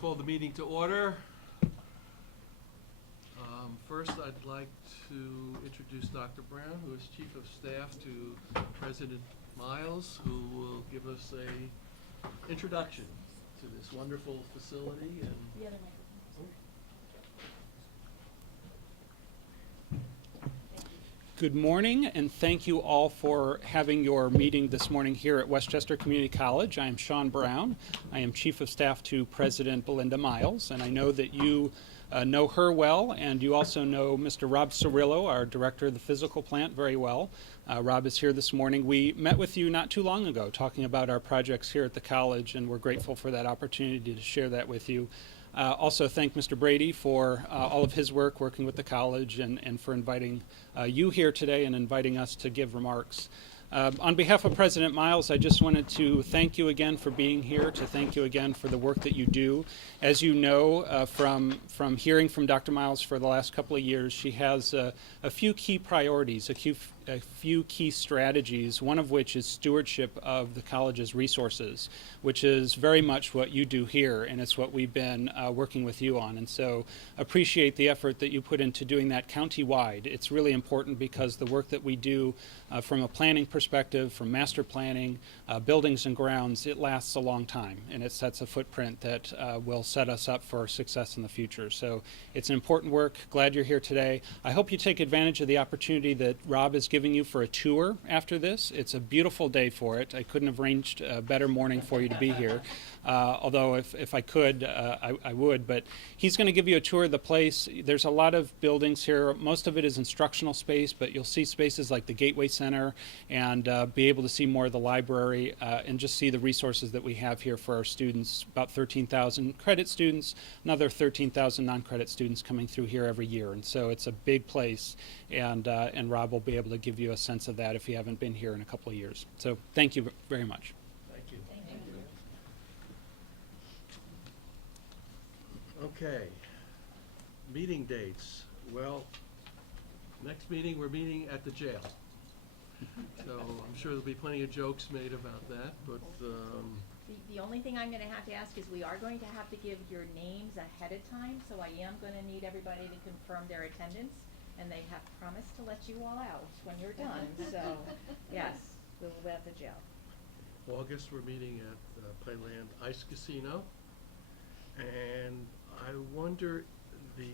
Call the meeting to order. First, I'd like to introduce Dr. Brown, who is Chief of Staff to President Miles, who will give us a introduction to this wonderful facility. And Good morning, and thank you all for having your meeting this morning here at Westchester Community College. I am Sean Brown. I am Chief of Staff to President Belinda Miles, and I know that you know her well, and you also know Mr. Rob Cirillo, our Director of the Physical Plant, very well. Rob is here this morning. We met with you not too long ago talking about our projects here at the college, and we're grateful for that opportunity to share that with you. Also thank Mr. Brady for all of his work working with the college and for inviting you here today and inviting us to give remarks. On behalf of President Miles, I just wanted to thank you again for being here, to thank you again for the work that you do. As you know from hearing from Dr. Miles for the last couple of years, she has a few key priorities, a few key strategies, one of which is stewardship of the college's resources, which is very much what you do here, and it's what we've been working with you on. And so appreciate the effort that you put into doing that county-wide. It's really important because the work that we do from a planning perspective, from master planning, buildings and grounds, it lasts a long time, and it sets a footprint that will set us up for success in the future. So it's an important work. Glad you're here today. I hope you take advantage of the opportunity that Rob is giving you for a tour after this. It's a beautiful day for it. I couldn't have arranged a better morning for you to be here. Although if I could, I would. But he's going to give you a tour of the place. There's a lot of buildings here. Most of it is instructional space, but you'll see spaces like the Gateway Center and be able to see more of the library and just see the resources that we have here for our students. About 13,000 credit students, another 13,000 non-credit students coming through here every year. And so it's a big place, and Rob will be able to give you a sense of that if you haven't been here in a couple of years. So thank you very much. thank you. Okay. Meeting dates. Well, next meeting, we're meeting at the jail. So I'm sure there'll be plenty of jokes made about that, but The only thing I'm gonna have to ask is we are going to have to give your names ahead of time, so I am gonna need everybody to confirm their attendance, and they have promised to let you all out when you're done, so, yes, we'll be at the jail. August, we're meeting at Playland Ice Casino. And I wonder, the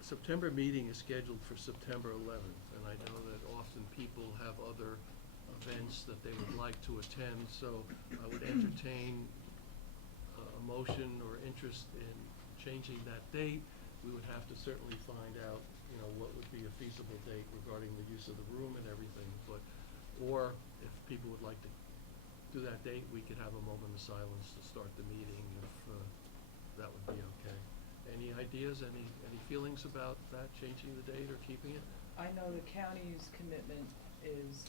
September meeting is scheduled for September 11th, and I know that often people have other events that they would like to attend, so I would entertain a motion or interest in changing that date. We would have to certainly find out, what would be a feasible date regarding the use of the room and everything, or if people would like to do that date, we could have a moment of silence to start the meeting if that would be okay. Any ideas, any feelings about that, changing the date or keeping it? I know the county's commitment is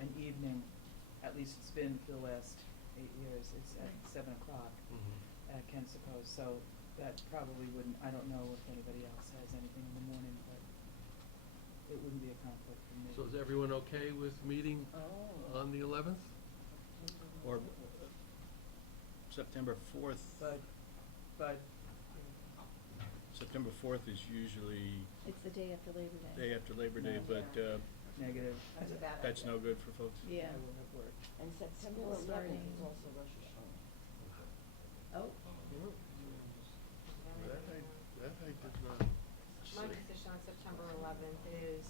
an evening, at least it's been for the last 8 years, it's at 7 o'clock at Kensico, so that probably wouldn't, I don't know if anybody else has anything in the morning, but it wouldn't be a conflict for me. So is everyone okay with meeting on the 11th? Or September 4th. But September 4th is usually It's the day after Labor Day. day after Labor Day, Yeah. but negative. That's a bad that's idea. no good for folks. Yeah. I will have work. And September School 11th starting. is also Rosh Hashanah. Oh, That I did not My see. position on September 11th is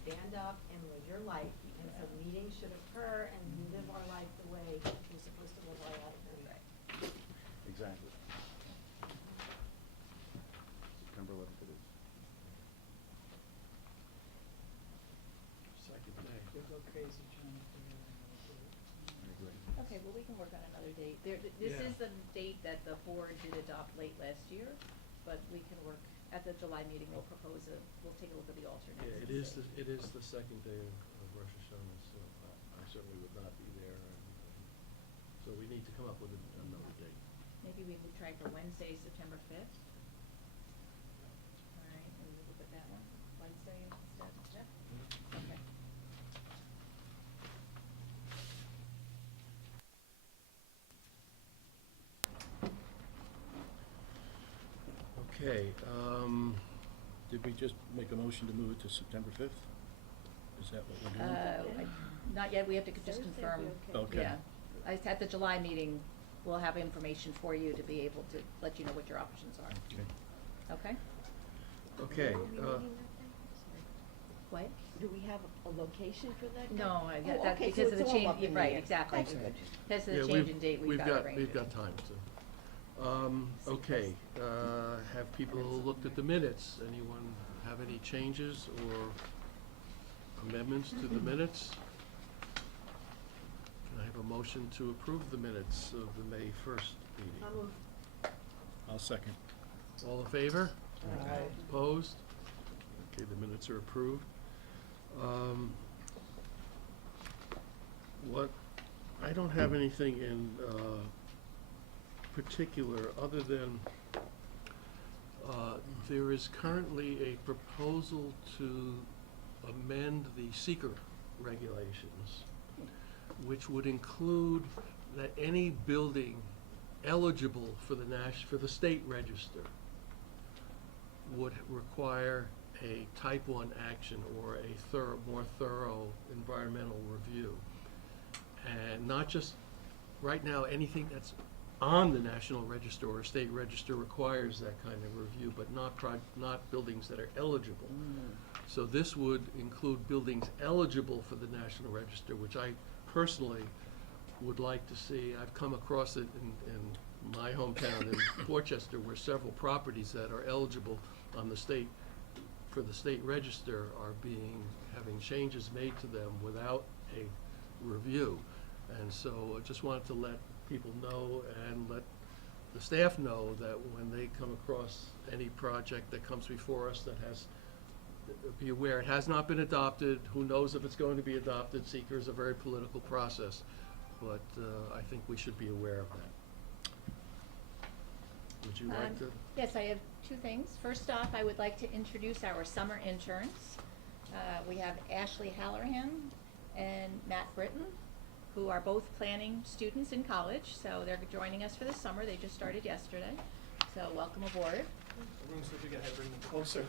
stand up and live your life, because the meeting should occur and live our life the way we're supposed to live our life. Exactly. September 11th it is. Second day. You'll go crazy trying to figure out how to do it. I agree. okay, well, we can work on another date. This Yeah. is the date that the board did adopt late last year, but we can work, at the July meeting, we'll take a look at the alternates. Yeah, and see. it is the second day of Rosh Hashanah, so I certainly would not be there. So we need to come up with another date. Maybe we would try for Wednesday, September 5th. All right, and we look at that one, Wednesday instead, yeah? Okay. Okay, Did we just make a motion to move it to September 5th? Is that what we're doing? Not yet, we have to just Thursday confirm. would be Okay. Yeah, at the July meeting, we'll have information for you to be able to let you know what your options are, Okay. okay? okay, Are we meeting that day? What? Do we have a location for that? day? No, Oh, that's okay, so because of the it's all change, up in the right, air. exactly. That's good. Because of yeah, the change in date, we've got to arrange it. we've got time to. Okay, have people looked at the minutes? Anyone have any changes or amendments to the minutes? Can I have a motion to approve the minutes of the May 1st meeting? I'll move. I'll second. All in favor? Aye. Opposed? Okay, the minutes are approved. I don't have anything in particular, other than there is currently a proposal to amend the seeker regulations, which would include that any building eligible for the state register would require a type 1 action or a more thorough environmental review. And not just, right now, anything that's on the National Register or State Register requires that kind of review, but not buildings that are eligible. So this would include buildings eligible for the National Register, which I personally would like to see. I've come across it in my hometown in Portchester, where several properties that are eligible on the state, for the state register, are having changes made to them without a review. And so I just wanted to let people know and let the staff know that when they come across any project that comes before us that has, be aware, it has not been adopted. Who knows if it's going to be adopted? Seeker is a very political process, but I think we should be aware of that. Would you like to? Yes, I have two things. First off, I would like to introduce our summer interns. We have Ashley Halloran and Matt Britton, who are both planning students in college, so they're joining us for the summer. They just started yesterday, so welcome aboard. The room's so big I had to bring them closer.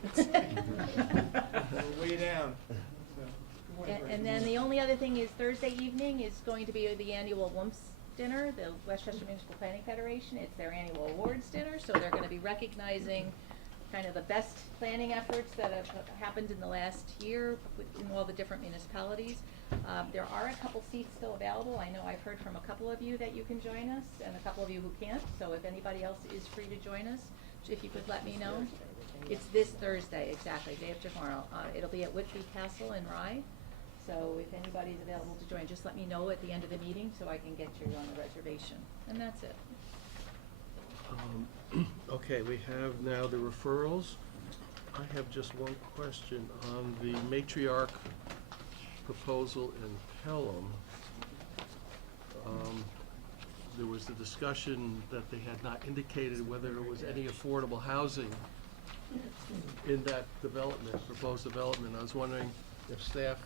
We're way down. So, good morning, Brandon. And then the only other thing is Thursday evening is going to be the annual WUMPS dinner, the Westchester Municipal Planning Federation. It's their annual awards dinner, so they're going to be recognizing kind of the best planning efforts that have happened in the last year in all the different municipalities. There are a couple seats still available. I know I've heard from a couple of you that you can join us and a couple of you who can't, so if anybody else is free to join us, if you could let me know. It's this Thursday, exactly, day after tomorrow. It'll be at Whitby Castle in Rye. So if anybody's available to join, just let me know at the end of the meeting so I can get you on the reservation. And that's it. Okay, we have now the referrals. I have just one question on the matriarch proposal in Pelham. There was the discussion that they had not indicated whether there was any affordable housing in that development, proposed development. I was wondering if staff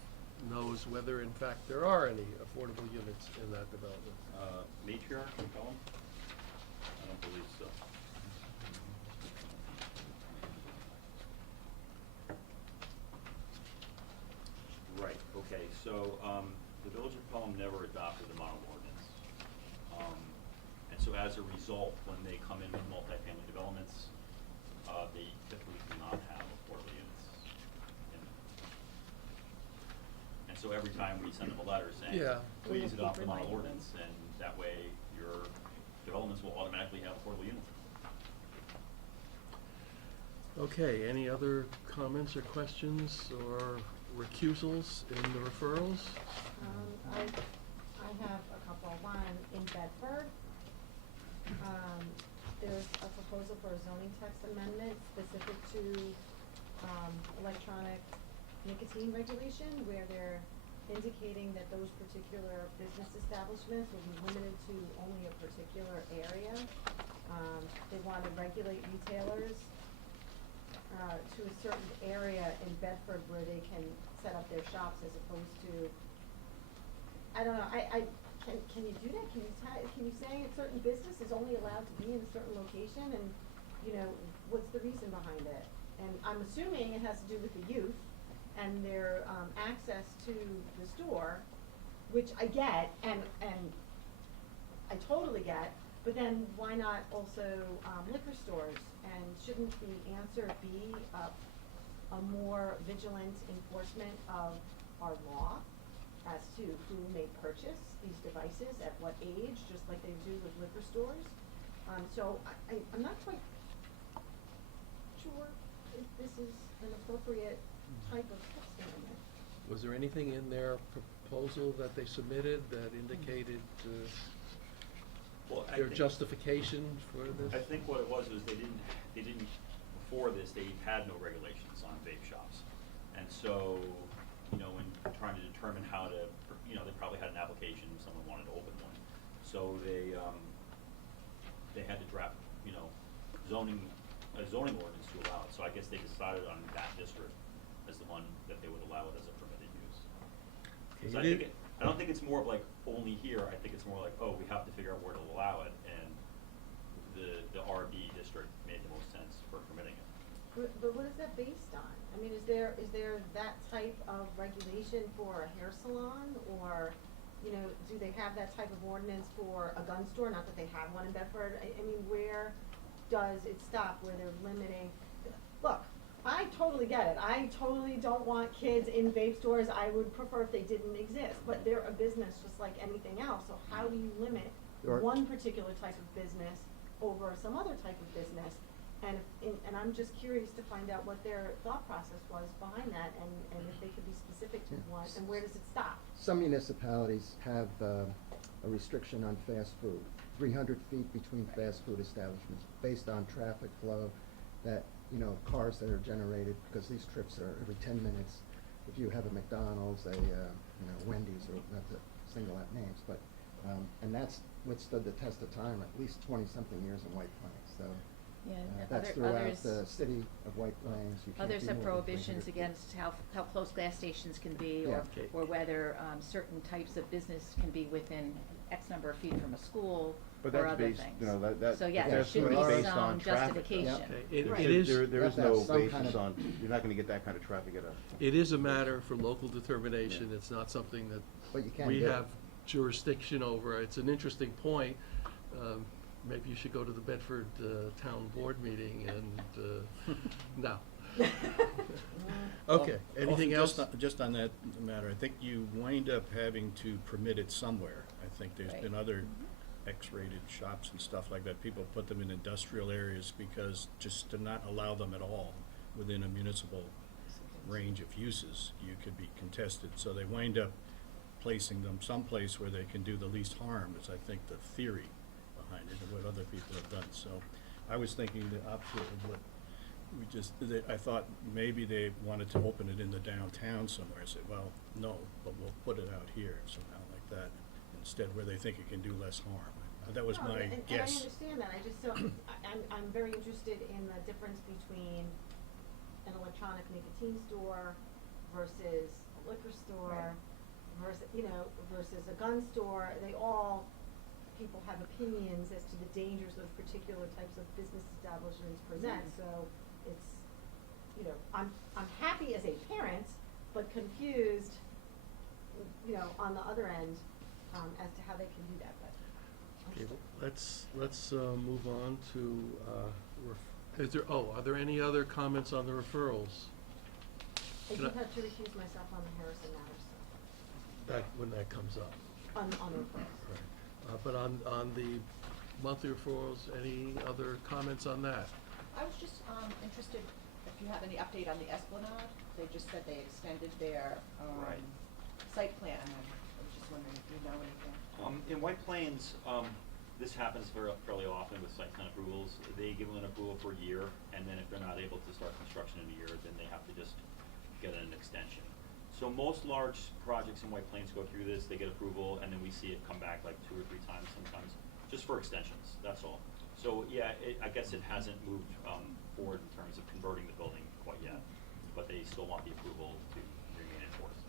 knows whether in fact there are any affordable units in that development. Matriarch, you call them? I don't believe so. Right, okay, so, the Village of Pelham never adopted the model ordinance. And so as a result, when they come in with multifamily developments, they typically do not have affordable units in them. And so every time we send them a letter saying, Yeah. please We'll adopt keep the model reminding them. ordinance, and that way your developments will automatically have affordable units. Okay, any other comments or questions or recusals in the referrals? I have a couple. One, in Bedford, there's a proposal for a zoning text amendment specific to, electronic nicotine regulation, where they're indicating that those particular business establishments will be limited to only a particular area. They want to regulate retailers to a certain area in Bedford where they can set up their shops as opposed to, I don't know, can you do that? Can you say a certain business is only allowed to be in a certain location and you know, what's the reason behind it? And I'm assuming it has to do with the youth and their, access to the store, which I get, and I totally get, but then why not also, liquor stores? And shouldn't the answer be a more vigilant enforcement of our law as to who may purchase these devices, at what age, just like they do with liquor stores? So I'm not quite sure if this is an appropriate type of text amendment. Was there anything in their proposal that they submitted that indicated Well, I their think- justification for this? I think what it was they didn't, before this, they had no regulations on vape shops. And so, you know, when trying to determine how to, you know, they probably had an application, someone wanted to open one. So they had to draft, you know, a zoning ordinance to allow it. So I guess they decided on that district as the one that they would allow it as a permitted use. Okay, So you did- I don't think it's more of like only here, I think it's more like, oh, we have to figure out where to allow it, and the RB district made the most sense for permitting it. But what is that based on? I mean, is there that type of regulation for a hair salon, or, you know, do they have that type of ordinance for a gun store? Not that they have one in Bedford. I mean, where does it stop, where they're limiting? Look, I totally get it. I totally don't want kids in vape stores. I would prefer if they didn't exist, but they're a business just like anything else. So how do you limit Sure. one particular type of business over some other type of business? And I'm just curious to find out what their thought process was behind that, and if they could be specific to what, and where does it stop? Some municipalities have a restriction on fast food, 300 feet between fast food establishments, based on traffic flow, that, you know, cars that are generated, because these trips are every 10 minutes. If you have a McDonald's, a, you know, Wendy's, or not to single out names, but, and that's withstood the test of time, at least 20-something years in White Plains, so. Yeah, and That's others, throughout the city of White Plains. You can't others be have more than prohibitions 300 feet. against how close gas stations can be, Yeah. Okay. or whether, certain types of business can be within X number of feet from a school, But or that's other based, things. you know, that. So, yeah, there that's should be based some on traffic. justification. Okay, it Right. is. There You is have to have no some kind basis of- on, you're not gonna get that kind of traffic at a. It is a matter for local determination. It's not something that But you can we do it. have jurisdiction over. It's an interesting point. Maybe you should go to the Bedford Town Board meeting and, no. Okay, anything Also, else? Just on that matter, I think you wind up having to permit it somewhere. I think there's Right. been other X-rated shops and stuff like that. People put them in industrial areas because just to not allow them at all within a municipal range of uses, you could be contested. So they wind up placing them someplace where they can do the least harm, is I think the theory behind it and what other people have done. So I was thinking the opposite of what I thought maybe they wanted to open it in the downtown somewhere. I said, well, no, but we'll put it out here somehow like that, instead where they think it can do less harm. That was No, my and I guess. understand that. I just don't, I'm very interested in the difference between an electronic nicotine store versus a liquor store, versus, you know, versus a gun store. People have opinions as to the dangers those particular types of business establishments present. So it's, you know, I'm happy as a parent, but confused, you know, on the other end, as to how they can do that, but. Okay, well, let's move on to, are there any other comments on the referrals? I Can do I- have to recuse myself on the Harrison matter stuff, When that comes up. on the referrals. Right. But on the monthly referrals, any other comments on that? I was just interested if you have any update on the Esplanade. They just said they extended their Right. site plan. I was just wondering if you know anything. In White Plains, this happens fairly often with site plan approvals. They give them an approval for a year, and then if they're not able to start construction in a year, then they have to just get an extension. So most large projects in White Plains go through this, they get approval, and then we see it come back like 2 or 3 times sometimes, just for extensions, that's all. So, yeah, I guess it hasn't moved forward in terms of converting the building quite yet, but they still want the approval to remain in force.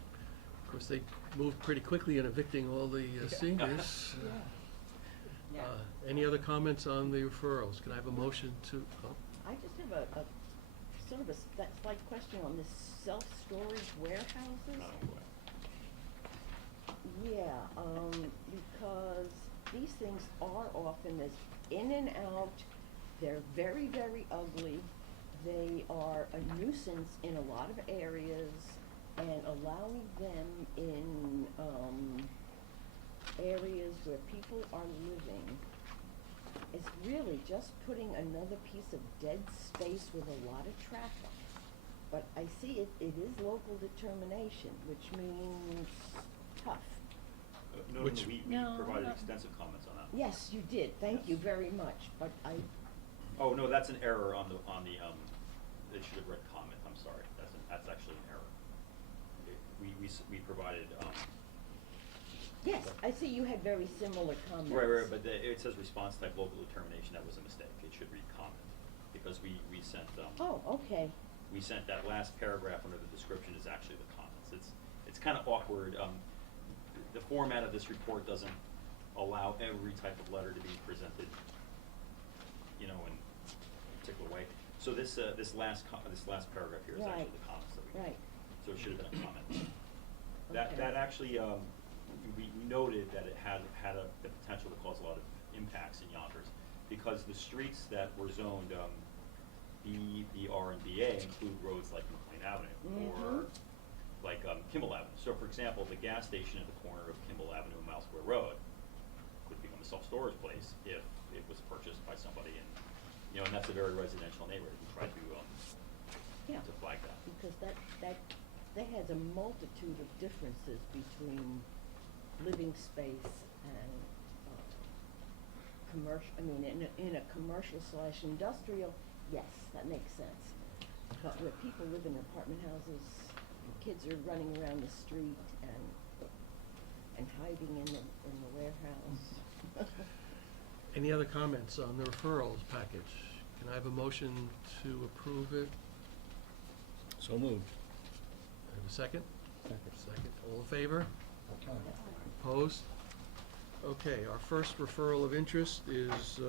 Of course, they moved pretty quickly in evicting all the seniors. Yeah. Any other comments on the referrals? Can I have a motion to, I just have a sort of a slight question on this self-storage warehouses. Yeah, because these things are often as in and out, they're very, very ugly. They are a nuisance in a lot of areas, and allowing them in, areas where people are living is really just putting another piece of dead space with a lot of traffic. But I see it is local determination, which means tough. No, Which- we No, provided no. extensive comments on that. Yes, you did, thank you very much, but Oh, no, that's an error on the, it should have read comment, I'm sorry, that's actually an error. We provided, yes, I see you had very similar comments. right, but it says response type local determination, that was a mistake, it should read comment, because we sent, Oh, okay. we sent that last paragraph under the description is actually the comments. It's kind of awkward, the format of this report doesn't allow every type of letter to be presented, in a particular way. So this last paragraph here is actually Right. the comments that we made. Right. So it should have been a comment. Okay. That actually, we noted that it had the potential to cause a lot of impacts in Yonkers, because the streets that were zoned, B, BR, and BA include roads like McLean Avenue, or like Kimball Avenue. So for example, the gas station at the corner of Kimball Avenue and Mile Square Road could become a self-storage place if it was purchased by somebody, and that's a very residential neighborhood. We tried Yeah. to flag that. Because that has a multitude of differences between living space and, commercial, in a commercial / industrial, yes, that makes sense. But where people live in apartment houses, kids are running around the street and hiding in the warehouse. any other comments on the referrals package? Can I have a motion to approve it? So moved. Have a second? Second. All in favor? Opposed? Okay, our first referral of interest is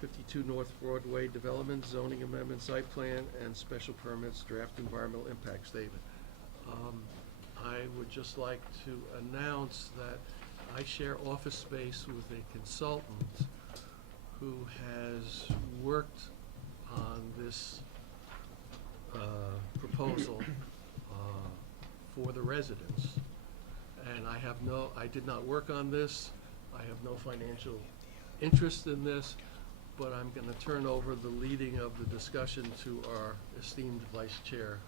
52 North Broadway Development, zoning amendment, site plan, and special permits, draft environmental impact statement. I would just like to announce that I share office space with a consultant who has worked on this proposal for the residents. And I did not work on this, I have no financial interest in this, but I'm gonna turn over the leading of the discussion to our esteemed vice chair.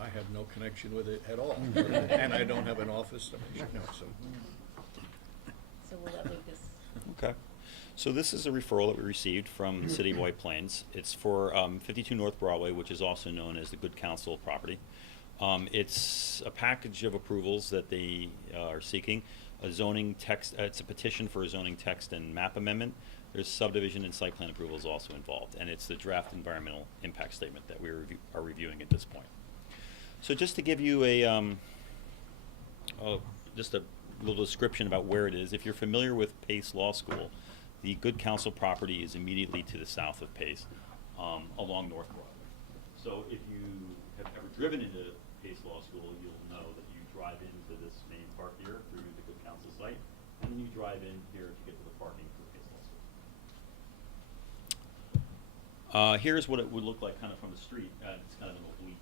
I have no connection with it at all, and I don't have an office, so. So we'll let Lucas. Okay. So this is a referral that we received from the City of White Plains. It's for 52 North Broadway, which is also known as the Good Counsel property. It's a package of approvals that they are seeking. A zoning text, it's a petition for a zoning text and map amendment. There's subdivision and site plan approvals also involved, and it's the draft environmental impact statement that we are reviewing at this point. So just to give you just a little description about where it is. If you're familiar with Pace Law School, the Good Counsel property is immediately to the south of Pace, along North Broadway. So if you have ever driven into Pace Law School, you'll know that you drive into this main part here through the Good Counsel site, and then you drive in here to get to the parking for Pace Law School. Here's what it would look like kind of from the street. It's kind of an oblique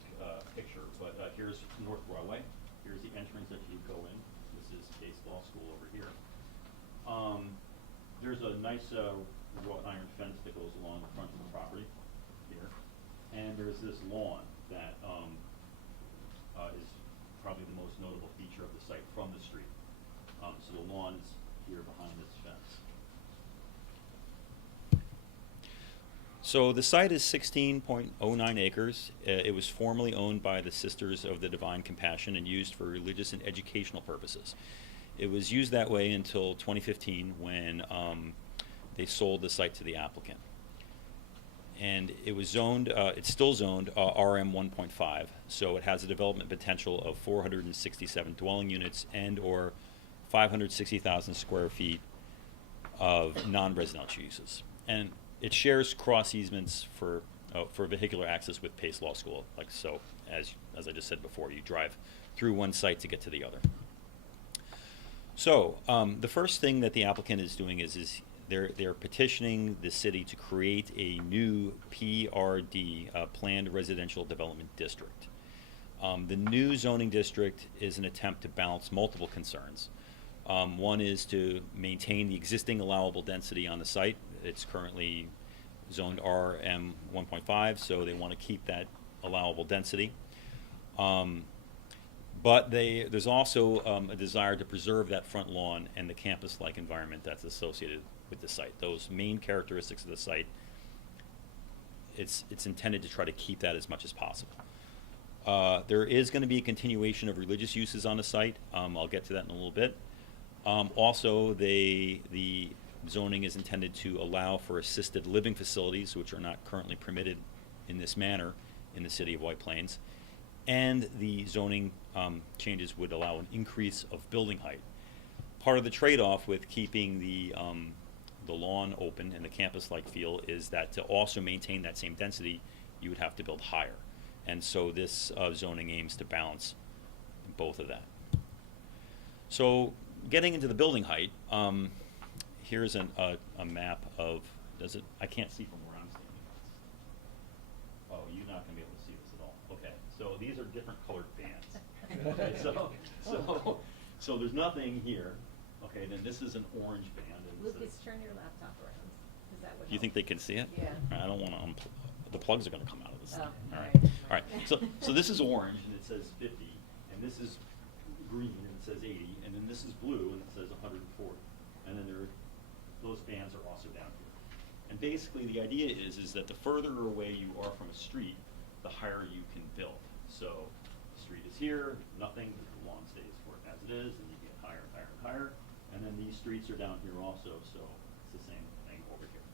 picture, but here's North Broadway. Here's the entrance that you go in. This is Pace Law School over here. There's a nice wrought iron fence that goes along the front of the property here. And there's this lawn that is probably the most notable feature of the site from the street. So the lawn is here behind this fence. So the site is 16.09 acres. It was formerly owned by the Sisters of the Divine Compassion and used for religious and educational purposes. It was used that way until 2015 when they sold the site to the applicant. And it was zoned, it's still zoned RM 1.5, so it has a development potential of 467 dwelling units and or 560,000 square feet of non-residential uses. And it shares cross easements for vehicular access with Pace Law School. Like so, as I just said before, you drive through one site to get to the other. So the first thing that the applicant is doing is they're petitioning the city to create a new PRD, Planned Residential Development District. The new zoning district is an attempt to balance multiple concerns. One is to maintain the existing allowable density on the site. It's currently zoned RM 1.5, so they want to keep that allowable density. But there's also a desire to preserve that front lawn and the campus-like environment that's associated with the site. Those main characteristics of the site, it's intended to try to keep that as much as possible. There is going to be a continuation of religious uses on the site. I'll get to that in a little bit. Also, the zoning is intended to allow for assisted living facilities, which are not currently permitted in this manner in the city of White Plains. And the zoning changes would allow an increase of building height. Part of the trade-off with keeping the lawn open and the campus-like feel is that to also maintain that same density, you would have to build higher. And so this zoning aims to balance both of that. So getting into the building height, here's a map of, I can't see from where I'm standing. Oh, you're not gonna be able to see this at all. Okay, so these are different colored bands. Okay, so there's nothing here. Okay, then this is an orange band. And Lucas, turn your laptop around, 'cause that would you think they can see it? Yeah. I don't wanna the plugs are gonna come out of this thing. Oh, All right. alright. All right, so this is orange and it says 50, and this is green and it says 80, and then this is blue and it says 140. And then those bands are also down here. And basically the idea is that the further away you are from a street, the higher you can build. So the street is here, nothing, the lawn stays as it is, and you get higher and higher and higher. And then these streets are down here also, so it's the same thing over here.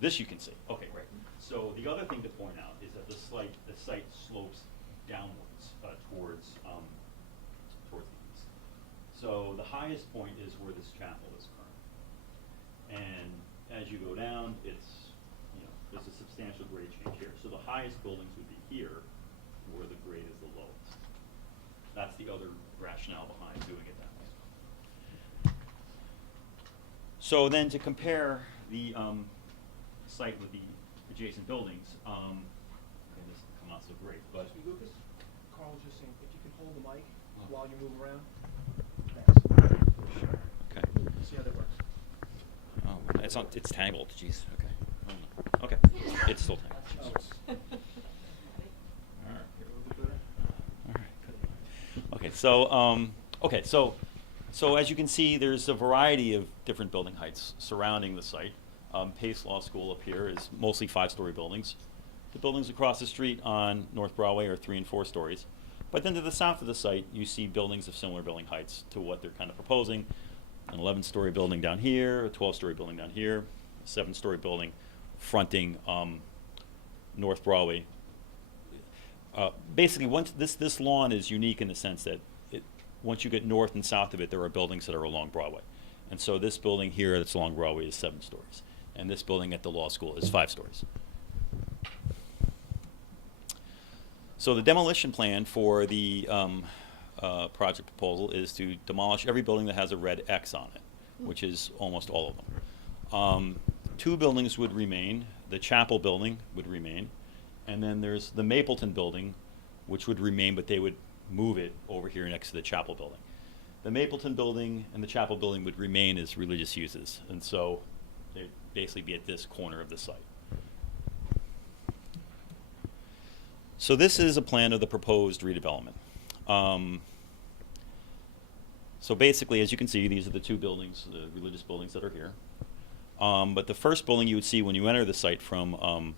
This you can see. Okay, great. So the other thing to point out is that the site slopes downwards towards the east. So the highest point is where this chapel is currently. And as you go down, there's a substantial grade change here. So the highest buildings would be here, where the grade is the lowest. That's the other rationale behind doing it that way. So then to compare the site with the adjacent buildings, okay, this doesn't come out so great, but Excuse me, Lucas, Carl was just saying, if you can hold the mic while you move around. Thanks. okay. See how that works. Oh, it's tangled. Jeez. Okay. Okay. It's still tangled. Oh, it's- All right. Here, a little bit better. All right, good. So as you can see, there's a variety of different building heights surrounding the site. Pace Law School up here is mostly 5-story buildings. The buildings across the street on North Broadway are 3 and 4 stories. But then to the south of the site, you see buildings of similar building heights to what they're kind of proposing. An 11-story building down here, a 12-story building down here, a 7-story building fronting North Broadway. Basically, once this lawn is unique in the sense that once you get north and south of it, there are buildings that are along Broadway. And so this building here that's along Broadway is 7 stories. And this building at the law school is 5 stories. So the demolition plan for the project proposal is to demolish every building that has a red X on it, which is almost all of them. 2 buildings would remain. The chapel building would remain. And then there's the Mapleton building, which would remain, but they would move it over here next to the chapel building. The Mapleton building and the chapel building would remain as religious uses, and so they'd basically be at this corner of the site. So this is a plan of the proposed redevelopment. So basically, as you can see, these are the 2 buildings, the religious buildings that are here. But the first building you would see when you enter the site from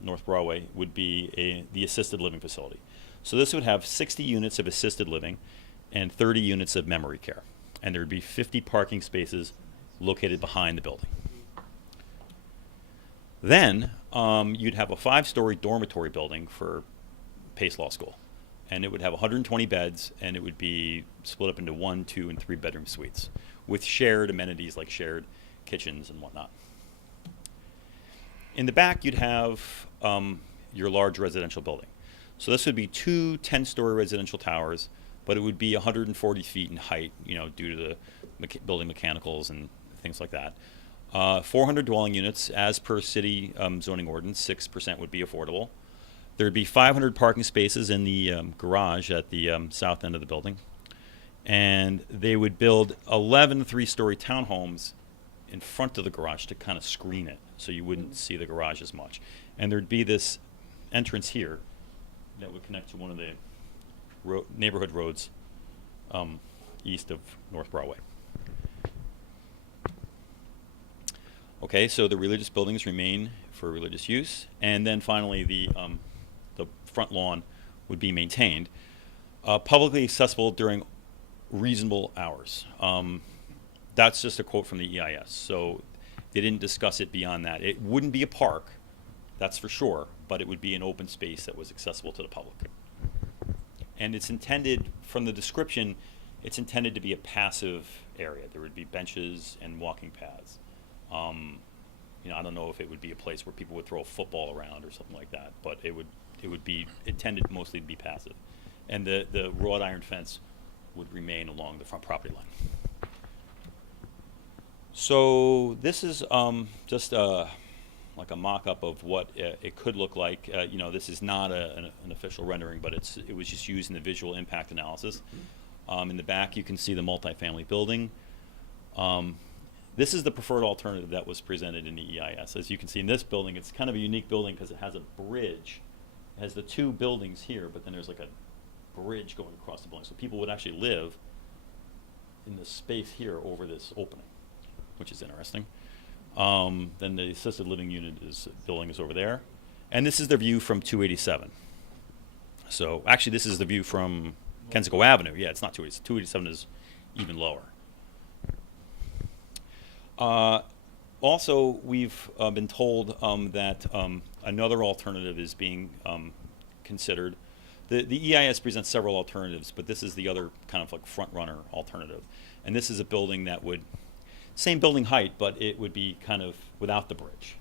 North Broadway would be the assisted living facility. So this would have 60 units of assisted living and 30 units of memory care. And there would be 50 parking spaces located behind the building. Then you'd have a 5-story dormitory building for Pace Law School. And it would have 120 beds, and it would be split up into 1, 2, and 3 bedroom suites with shared amenities like shared kitchens and whatnot. In the back, you'd have your large residential building. So this would be 2 10-story residential towers, but it would be 140 feet in height, due to the building mechanicals and things like that. 400 dwelling units, as per city zoning ordinance, 6% would be affordable. There would be 500 parking spaces in the garage at the south end of the building. And they would build 11 3-story townhomes in front of the garage to kind of screen it, so you wouldn't see the garage as much. And there'd be this entrance here that would connect to one of the neighborhood roads east of North Broadway. Okay, so the religious buildings remain for religious use, and then finally the front lawn would be maintained. Publicly accessible during reasonable hours. That's just a quote from the EIS, so they didn't discuss it beyond that. It wouldn't be a park, that's for sure, but it would be an open space that was accessible to the public. And it's intended, from the description, it's intended to be a passive area. There would be benches and walking paths. I don't know if it would be a place where people would throw a football around or something like that, but it would be intended mostly to be passive. And the wrought iron fence would remain along the front property line. So this is just like a mock-up of what it could look like. This is not an official rendering, but it was just used in the visual impact analysis. In the back, you can see the multifamily building. This is the preferred alternative that was presented in the EIS. As you can see in this building, it's kind of a unique building because it has a bridge. It has the 2 buildings here, but then there's like a bridge going across the building. So people would actually live in the space here over this opening, which is interesting. Then the assisted living building is over there. And this is the view from 287. So actually this is the view from Kensico Avenue. Yeah, it's not 287. 287 is even lower. Also, we've been told that another alternative is being considered. The EIS presents several alternatives, but this is the other kind of like front-runner alternative. And this is a building that would, same building height, but it would be kind of without the bridge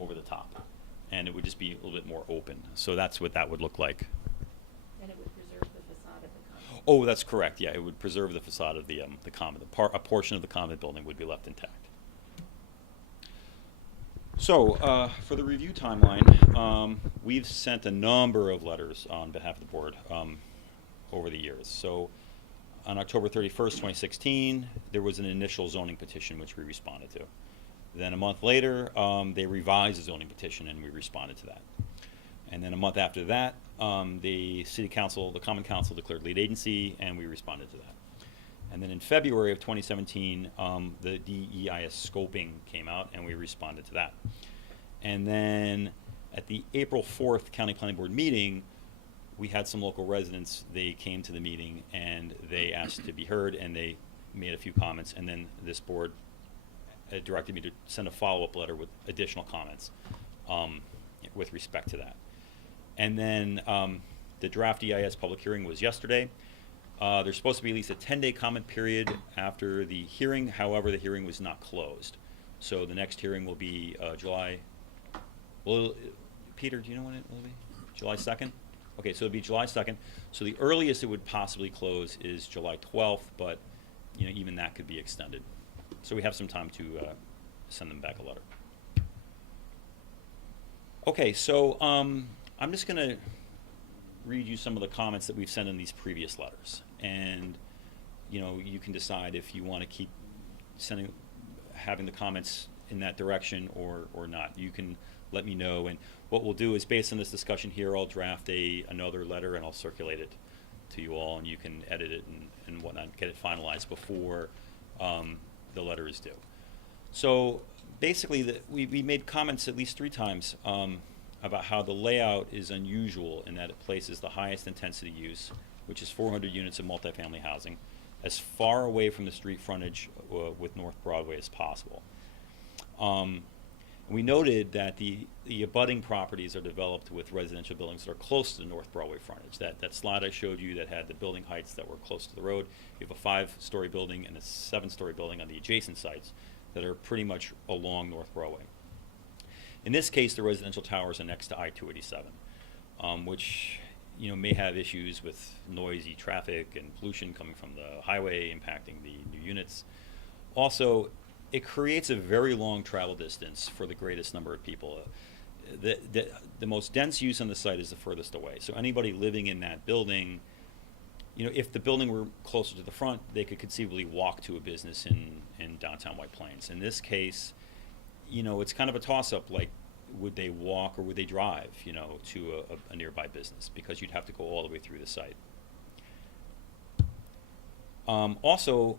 over the top. And it would just be a little bit more open. So that's what that would look like. And it would preserve the facade of the common. Oh, that's correct. Yeah, it would preserve the facade of the common. A portion of the common building would be left intact. So, for the review timeline, we've sent a number of letters on behalf of the board over the years. So, on October 31st, 2016, there was an initial zoning petition which we responded to. Then a month later, they revised the zoning petition and we responded to that. And then a month after that, the city council, the common council declared lead agency and we responded to that. And then in February of 2017, the DEIS scoping came out and we responded to that. And then at the April 4th County Planning Board meeting, we had some local residents. They came to the meeting and they asked to be heard and they made a few comments. And then this board directed me to send a follow-up letter with additional comments with respect to that. And then the draft EIS public hearing was yesterday. There's supposed to be at least a 10-day comment period after the hearing. However, the hearing was not closed. So the next hearing will be July. Well, Peter, do you know when it will be? July 2nd? Okay, so it'll be July 2nd. So the earliest it would possibly close is July 12th, but even that could be extended. So we have some time to send them back a letter. Okay, so I'm just going to read you some of the comments that we've sent in these previous letters. And, you can decide if you want to keep having the comments in that direction or not. You can let me know. And what we'll do is, based on this discussion here, I'll draft another letter and I'll circulate it to you all, and you can edit it and whatnot, get it finalized before the letter is due. So basically, we made comments at least 3 times about how the layout is unusual in that it places the highest intensity use, which is 400 units of multifamily housing, as far away from the street frontage with North Broadway as possible. We noted that the abutting properties are developed with residential buildings that are close to the North Broadway frontage. That slide I showed you that had the building heights that were close to the road, you have a 5-story building and a 7-story building on the adjacent sites that are pretty much along North Broadway. In this case, the residential towers are next to I-287, which may have issues with noisy traffic and pollution coming from the highway impacting the new units. Also, it creates a very long travel distance for the greatest number of people. The most dense use on the site is the furthest away. So anybody living in that building, if the building were closer to the front, they could conceivably walk to a business in downtown White Plains. In this case, it's kind of a toss-up, like, would they walk or would they drive, to a nearby business, because you'd have to go all the way through the site. Also,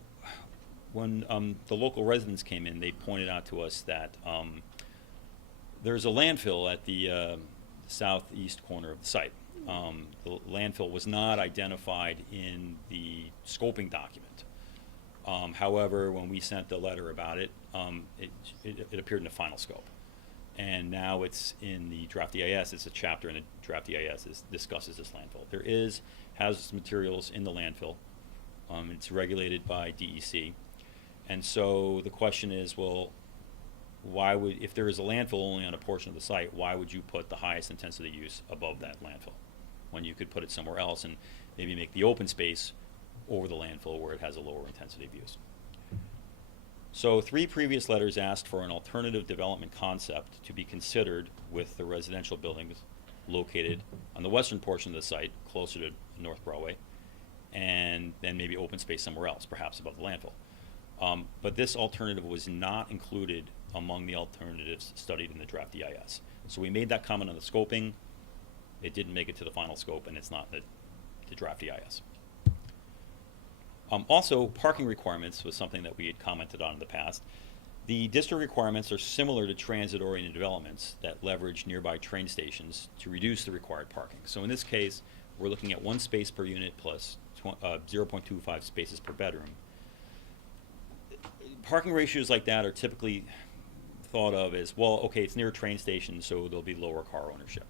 when the local residents came in, they pointed out to us that there's a landfill at the southeast corner of the site. The landfill was not identified in the scoping document. However, when we sent the letter about it, it appeared in the final scope. And now it's in the draft EIS. It's a chapter in the draft EIS that discusses this landfill. There is hazardous materials in the landfill. It's regulated by DEC. And so the question is, well, if there is a landfill only on a portion of the site, why would you put the highest intensity use above that landfill when you could put it somewhere else and maybe make the open space over the landfill where it has a lower intensity of use? So 3 previous letters asked for an alternative development concept to be considered with the residential buildings located on the western portion of the site, closer to North Broadway, and then maybe open space somewhere else, perhaps above the landfill. But this alternative was not included among the alternatives studied in the draft EIS. So we made that comment on the scoping. It didn't make it to the final scope, and it's not the draft EIS. Also, parking requirements was something that we had commented on in the past. The district requirements are similar to transit-oriented developments that leverage nearby train stations to reduce the required parking. So in this case, we're looking at 1 space per unit plus 0.25 spaces per bedroom. Parking ratios like that are typically thought of as, well, okay, it's near a train station, so there'll be lower car ownership.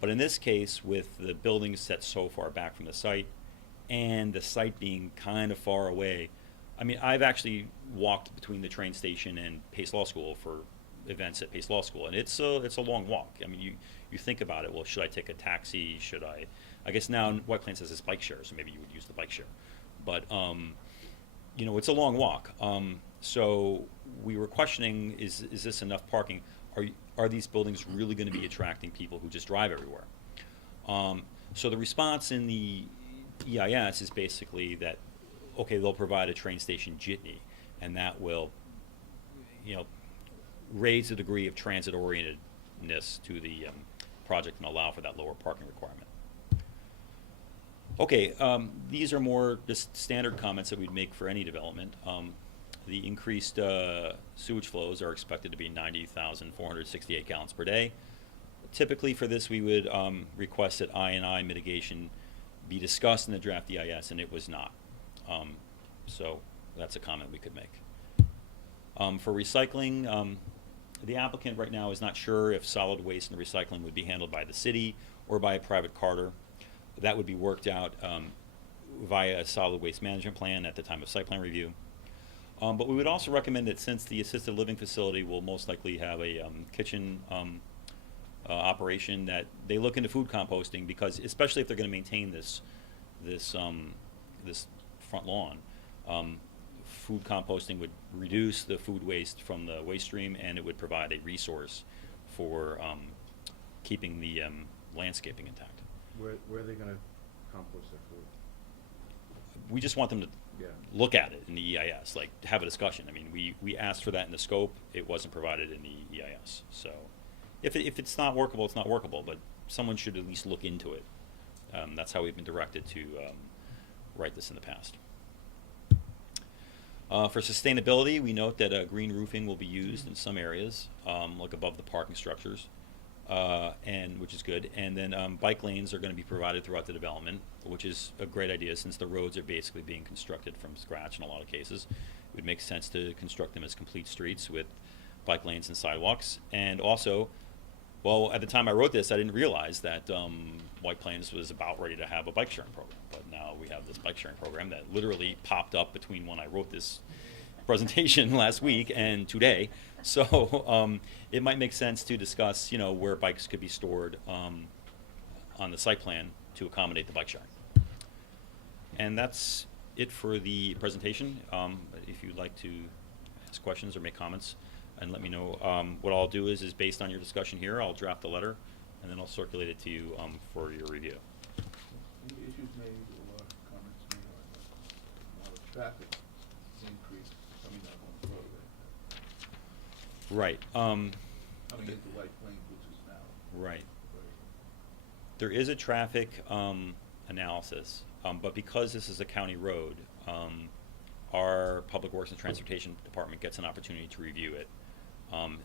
But in this case, with the buildings set so far back from the site, and the site being kind of far away, I mean, I've actually walked between the train station and Pace Law School for events at Pace Law School, and it's a long walk. I mean, you think about it, well, should I take a taxi? Should I guess now White Plains has this bike share, so maybe you would use the bike share. But, it's a long walk. So we were questioning, is this enough parking? Are these buildings really going to be attracting people who just drive everywhere? So the response in the EIS is basically that, okay, they'll provide a train station jitney, and that will, raise the degree of transit-orientedness to the project and allow for that lower parking requirement. Okay, these are more just standard comments that we'd make for any development. The increased sewage flows are expected to be 90,468 gallons per day. Typically for this, we would request that I&I mitigation be discussed in the draft EIS, and it was not. So that's a comment we could make. For recycling, the applicant right now is not sure if solid waste and recycling would be handled by the city or by a private carter. That would be worked out via a solid waste management plan at the time of site plan review. But we would also recommend that, since the assisted living facility will most likely have a kitchen operation, that they look into food composting, because especially if they're going to maintain this front lawn, food composting would reduce the food waste from the waste stream, and it would provide a resource for keeping the landscaping intact. Where are they gonna compost their food? We just want them to look at it in the EIS, like have a discussion. I mean, we asked for that in the scope. It wasn't provided in the EIS. So if it's not workable, it's not workable, but someone should at least look into it. That's how we've been directed to write this in the past. For sustainability, we note that green roofing will be used in some areas, like above the parking structures, and which is good. And then bike lanes are going to be provided throughout the development, which is a great idea, since the roads are basically being constructed from scratch in a lot of cases. It would make sense to construct them as complete streets with bike lanes and sidewalks. And also, well, at the time I wrote this, I didn't realize that White Plains was about ready to have a bike sharing program. But now we have this bike sharing program that literally popped up between when I wrote this presentation last week and today. So it might make sense to discuss, you know, where bikes could be stored on the site plan to accommodate the bike sharing. And that's it for the presentation. If you'd like to ask questions or make comments, and let me know. What I'll do is based on your discussion here, I'll draft a letter, and then I'll circulate it to you for your review. Any issues made or comments made on a lot of traffic increase coming down on the road Right. coming into White Plains, which is now. Right. There is a traffic analysis, but because this is a county road, our Public Works and Transportation Department gets an opportunity to review it.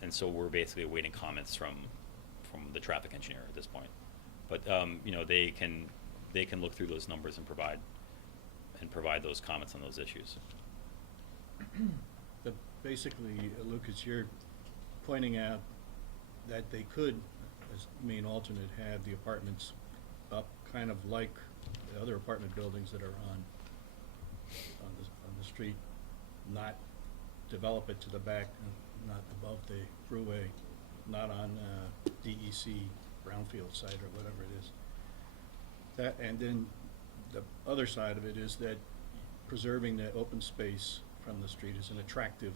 And so we're basically awaiting comments from the traffic engineer at this point. But you know, they can look through those numbers and provide those comments on those issues. But basically, Lucas, you're pointing out that they could, as main alternate, have the apartments up kind of like the other apartment buildings that are on the street, not develop it to the back, not above the thruway, not on DEC brownfield site or whatever it is. That, and then the other side of it is that preserving the open space from the street is an attractive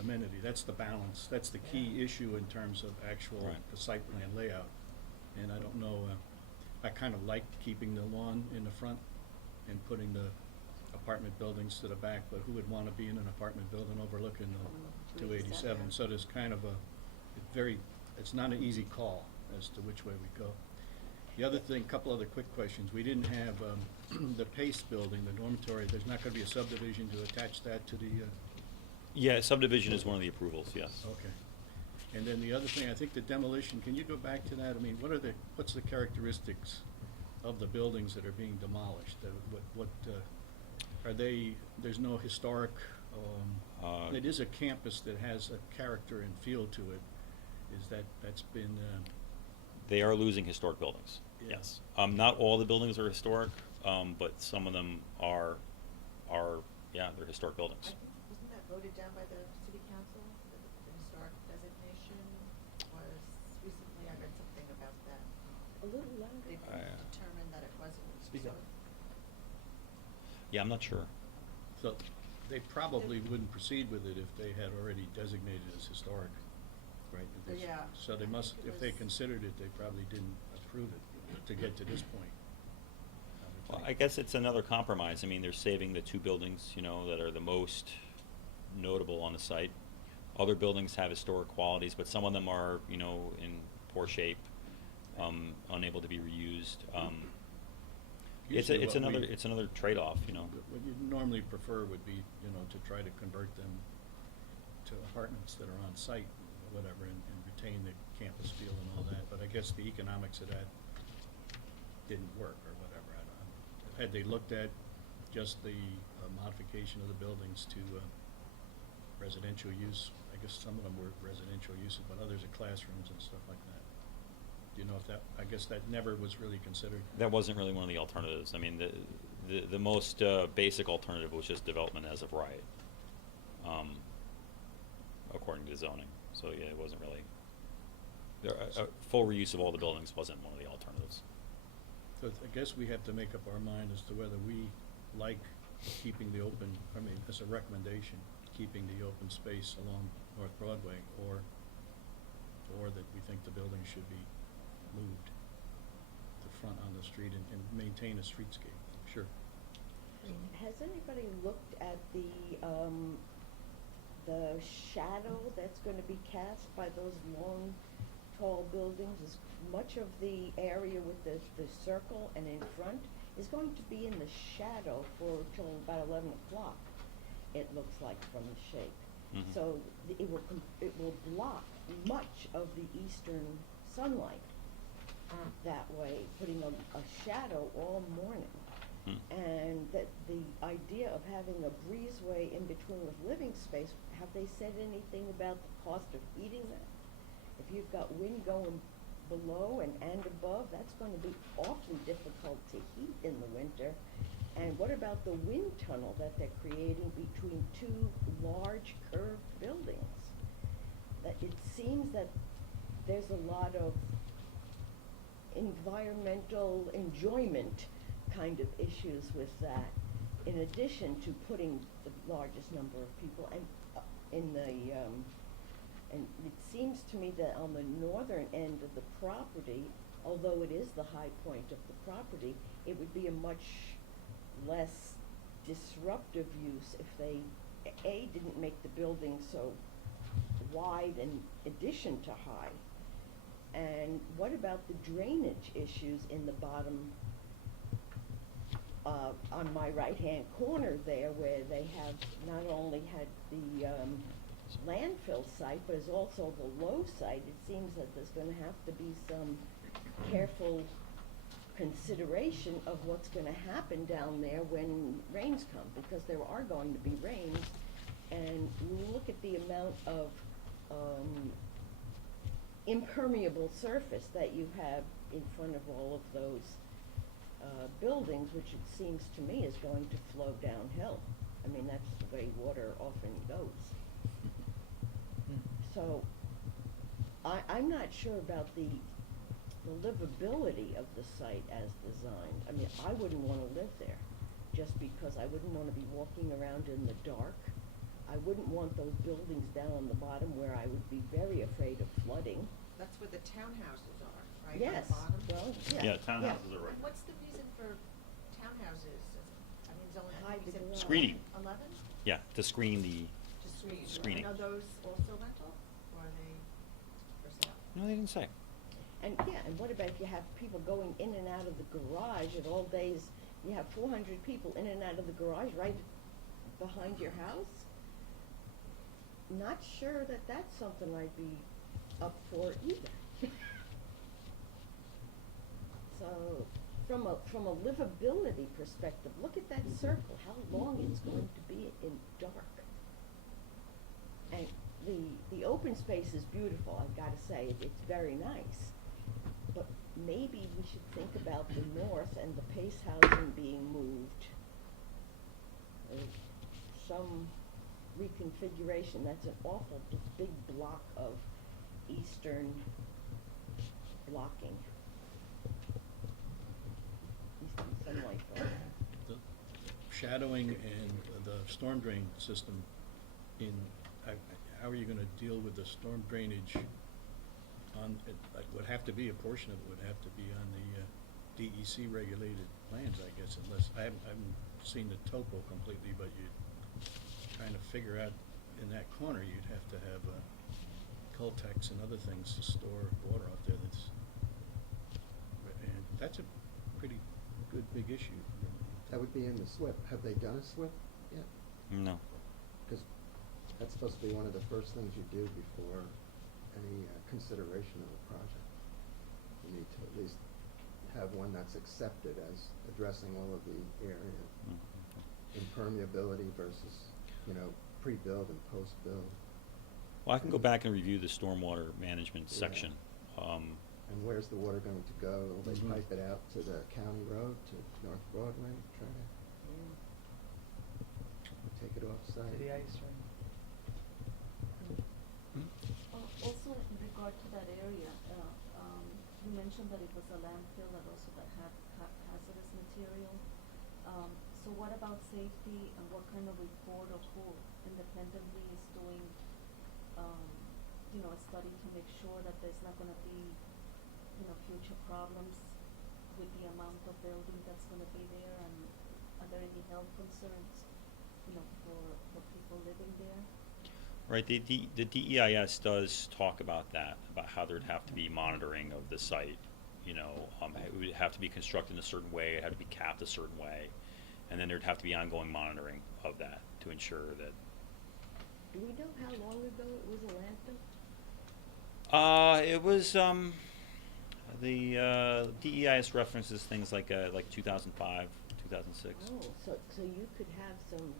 amenity. That's the balance. That's the key issue in terms of actual the site plan layout. And I don't know, I kind of like keeping the lawn in the front and putting the apartment buildings to the back, but who would want to be in an apartment building overlooking the 287? So there's kind of it's not an easy call as to which way we go. The other thing, couple other quick questions. We didn't have the Pace building, the dormitory. There's not going to be a subdivision to attach that to the. Yeah, subdivision is one of the approvals. Yes. Okay. And then the other thing, I think the demolition. Can you go back to that? I mean, what's the characteristics of the buildings that are being demolished? What are they? There's no historic. It is a campus that has a character and feel to it. Is that's been? They are losing historic buildings. Yeah. Yes. Not all the buildings are historic, but some of them are they're historic buildings. Wasn't that voted down by the city council, the historic designation? Was recently, I read something about that. A little louder. They determined that it wasn't Speak up. historic. Yeah, I'm not sure. So they probably wouldn't proceed with it if they had already designated as historic, right? Yeah. So they must, It if they was- considered it, they probably didn't approve it to get to this point. Well, I guess it's another compromise. I mean, they're saving the two buildings, you know, that are the most notable on the site. Other buildings have historic qualities, but some of them are, you know, in poor shape, unable to be reused. Usually It's what another trade-off, you know. What you'd normally prefer would be, you know, to try to convert them to apartments that are on site, or whatever, and retain the campus feel and all that. But I guess the economics of that didn't work or whatever. I don't know. Had they looked at just the modification of the buildings to residential use, I guess some of them were residential uses, but others are classrooms and stuff like that. Do you know if that, I guess that never was really considered? That wasn't really one of the alternatives. I mean, the most basic alternative was just development as of right, according to zoning. So yeah, it wasn't really. Full reuse of all the buildings wasn't one of the alternatives. So I guess we have to make up our mind as to whether we like keeping the open, I mean, as a recommendation, keeping the open space along North Broadway, or that we think the building should be moved to front on the street and maintain a streetscape. Sure. Has anybody looked at the shadow that's gonna be cast by those long, tall buildings? Is much of the area with the circle and in front is going to be in the shadow till about 11 o'clock, it looks like from the shape. Mhm. So it will block much of the eastern sunlight that way, putting a shadow all morning. And that the idea of having a breezeway in between with living space, have they said anything about the cost of heating that? If you've got wind going below and above, that's gonna be awfully difficult to heat in the winter. And what about the wind tunnel that they're creating between two large curved buildings? That it seems that there's a lot of environmental enjoyment kind of issues with that, in addition to putting the largest number of people in the, and it seems to me that on the northern end of the property, although it is the high point of the property, it would be a much less disruptive use if they, A, didn't make the building so wide in addition to high. And what about the drainage issues in the bottom, on my right-hand corner there, where they have not only had the landfill site, but is also the low site? It seems that there's gonna have to be some careful consideration of what's gonna happen down there when rains come, because there are going to be rains. And look at the amount of impermeable surface that you have in front of all of those buildings, which it seems to me is going to flow downhill. I mean, that's the way water often goes. So I'm not sure about the livability of the site as designed. I mean, I wouldn't want to live there, just because I wouldn't want to be walking around in the dark. I wouldn't want those buildings down on the bottom where I would be very afraid of flooding. That's where the townhouses are, right? Yes, On the bottom? well, yeah. Yeah, townhouses are right. And what's the reason for townhouses? I mean, it's only, Hide you the said garage. Screening. 11? Yeah, to screen the, To screen. Screening. And are those also rental, or are they for sale? no, they didn't say. And yeah, and what about if you have people going in and out of the garage at all days? You have 400 people in and out of the garage right behind your house? Not sure that that's something I'd be up for either. So, from a livability perspective, look at that circle, how long it's going to be in dark. And the open space is beautiful, I've gotta say, it's very nice. But maybe we should think about the north and the Pace housing being moved. Some reconfiguration, that's an awful big block of eastern blocking. Eastern sunlight blocking. The shadowing and the storm drain system how are you gonna deal with the storm drainage on, it would have to be, a portion of it would have to be on the DEC regulated lands, I guess, unless, I haven't seen the topo completely, but trying to figure out in that corner, you'd have to have Cultex and other things to store water out there. And that's a pretty good big issue. That would be in the SWIP. Have they done a SWIP yet? No. Because that's supposed to be one of the first things you do before any consideration of a project. You need to at least have one that's accepted as addressing all of the area. Impermeability versus, pre-build and post-build. Well, I can go back and review the stormwater management Yeah. section. And where's the water going to go? Will they Mhm. pipe it out to the county road, to North Broadway, try to take it off-site? To the ice rink. Also, in regard to that area, you mentioned that it was a landfill and also that had hazardous material. So what about safety, and what kind of report, or who independently is doing, a study to make sure that there's not gonna be, future problems with the amount of building that's gonna be there, and are there any health concerns, for people living there? Right, the DEIS does talk about that, about how there'd have to be monitoring of the site. It would have to be constructed in a certain way, it had to be capped a certain way, and then there'd have to be ongoing monitoring of that to ensure that. Do we know how long ago it was a landfill? It was the DEIS references things like 2005, 2006. Oh, so you could have some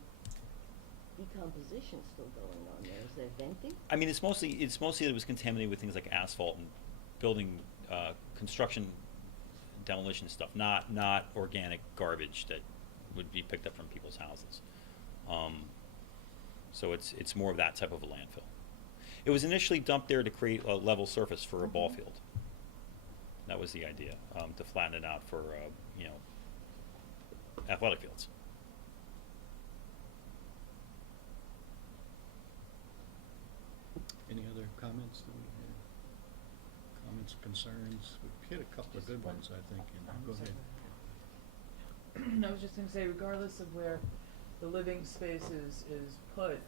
decomposition still going on there. Is there venting? I mean, it's mostly that it was contaminated with things like asphalt and building, construction, demolition stuff, not organic garbage that would be picked up from people's houses. So it's more of that type of a landfill. It was initially dumped there to create a level surface for a ball field. That was the idea, to flatten it out for athletic fields. Any other comments that we had? Comments, concerns? We've hit a couple of good ones, I think. Go ahead. I was just gonna say, regardless of where the living space is put,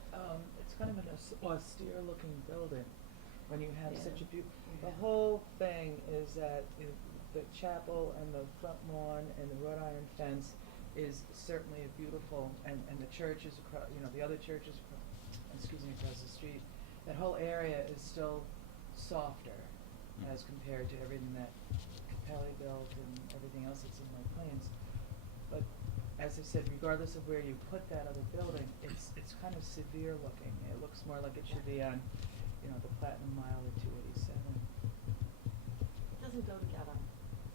it's kind of an austere looking building. When you have Yeah. such a the whole thing is that the chapel and the front lawn and the wrought iron fence is certainly a beautiful, and the church is across, the other church is, across the street. That whole area is still softer as compared to everything that Capelli built and everything else that's in White Plains. But as I said, regardless of where you put that other building, it's kind of severe looking. It looks more like it should be on, the Platinum Mile or 287. It doesn't go together.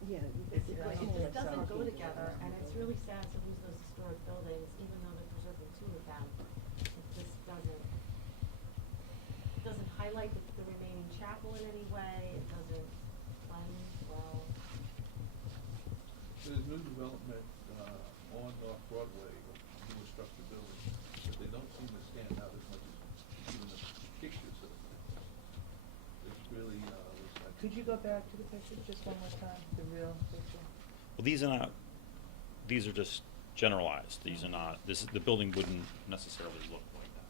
Yeah. It it's I much don't more just think like doesn't so. go together, and it's really sad to lose those historic buildings, even though they're preserving two of them. It just doesn't highlight the remaining chapel in any way, it doesn't blend well. There's new development, on North Broadway, of newer structured buildings, but they don't seem to stand out as much as even the pictures of them. It's really, looks like. Could you go back to the picture just one more time, the real picture? Well, these are just generalized. These are not, the building wouldn't necessarily look like that.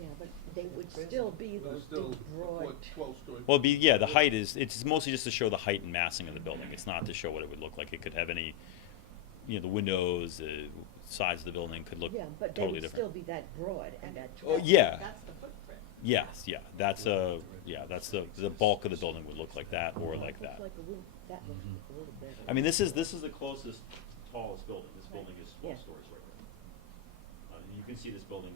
Yeah, but they would still be But those it's still big broad. 12-story. Well, the height it's mostly just to show the height and massing of the building. It's not to show what it would look like. It could have any, the windows, the sides of the building could look Yeah, but they totally would still different. be that broad and that Oh, tall. yeah. That's the footprint. Yes, yeah, that's the bulk of the building would look like that or like that. Looks like a little, that looks Mhm. a little better. I mean, this is the closest, tallest building. This Right. building is Yeah. 12 stories right there. You can see this building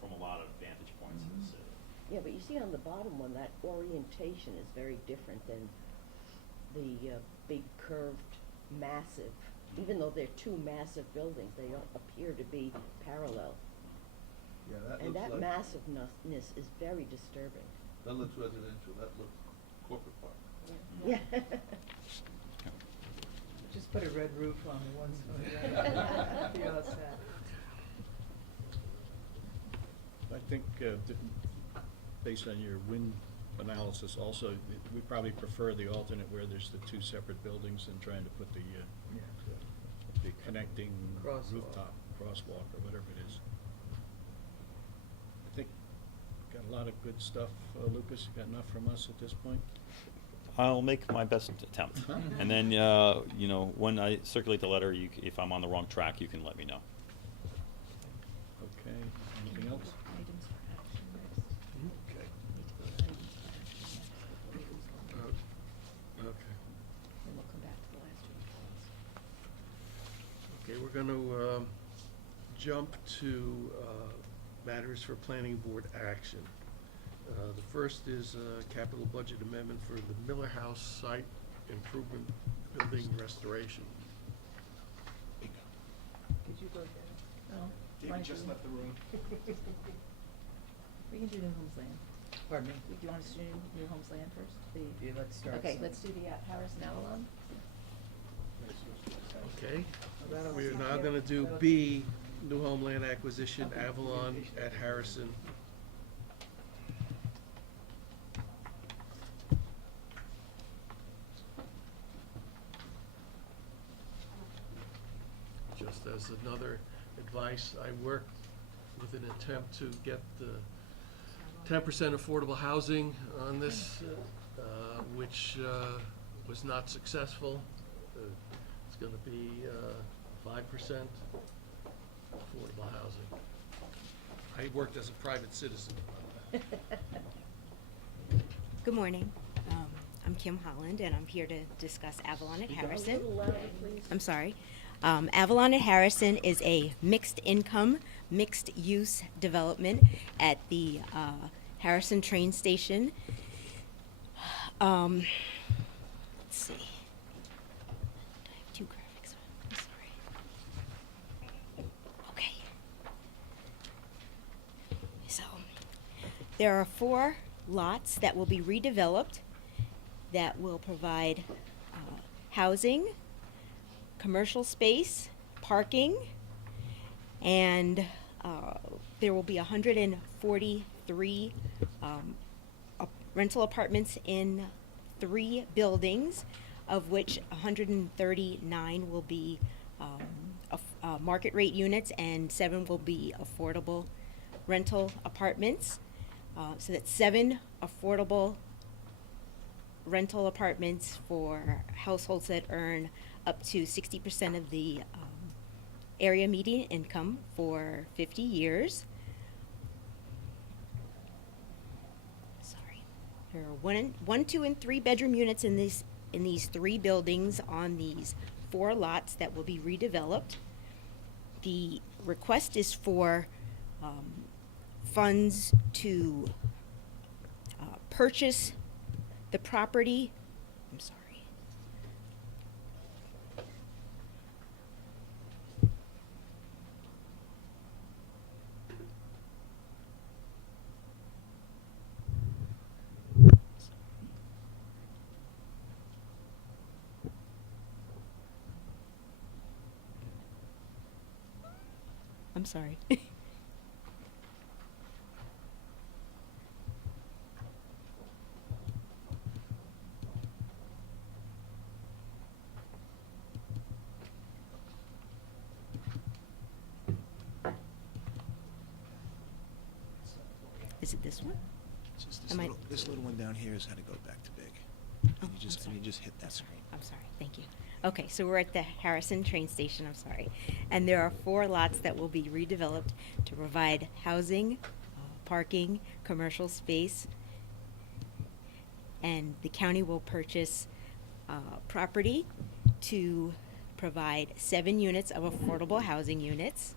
from a lot of vantage points in the city. Yeah, but you see on the bottom one, that orientation is very different than the big curved, massive. Even though they're two massive buildings, they don't appear to be parallel. Yeah, that And looks that like, massiveness is very disturbing. that looks residential, that looks corporate park. Yeah. Just put a red roof on the one side. Be all set. I think, based on your wind analysis also, we probably prefer the alternate where there's the two separate buildings and trying to put the connecting Crosswalk. rooftop crosswalk or whatever it is. I think got a lot of good stuff. Lucas, you got enough from us at this point? I'll make my best attempt. And then, when I circulate the letter, if I'm on the wrong track, you can let me know. Okay, anything else? Items for action next. Okay. Okay. And we'll come back to the last two. Okay, we're gonna jump to matters for planning board action. The first is capital budget amendment for the Miller House site improvement building restoration. Did you go there? Oh, David why just don't left the room. we can do New Homes Land. Pardon me? Do you want us to do New Homes Land first? Yeah, let's start. Okay, so- let's do the Harrison Avalon. Okay, That'll we are keep now you- gonna do that'll- B, new homeland acquisition, Okay. Avalon at Harrison. Just as another advice, I worked with an attempt to get the 10% affordable housing on this, which was not successful. It's gonna be 5% affordable housing. I worked as a private citizen. Good morning. I'm Kim Holland, and I'm here to discuss Avalon at Speak up a Harrison. little louder, please. I'm sorry. Avalon at Harrison is a mixed income, mixed use development at the Harrison train station. Let's see. I have two graphics. I'm sorry. Okay. So, there are 4 lots that will be redeveloped that will provide housing, commercial space, parking, and there will be 143 rental apartments in 3 buildings, of which 139 will be market rate units and 7 will be affordable rental apartments. So that's 7 affordable rental apartments for households that earn up to 60% of the area median income for 50 years. Sorry. There are 1, 2, and 3 bedroom units in these 3 buildings on these 4 lots that will be redeveloped. The request is for funds to purchase the property. I'm sorry. I'm sorry. Is it this one? Just Am I- this little one down here is how to go back to big. Oh, And you just, I'm and you sorry. just hit that screen. I'm sorry, thank you. Okay, so we're at the Harrison train station, I'm sorry. And there are 4 lots that will be redeveloped to provide housing, parking, commercial space. And the county will purchase property to provide 7 units of affordable housing units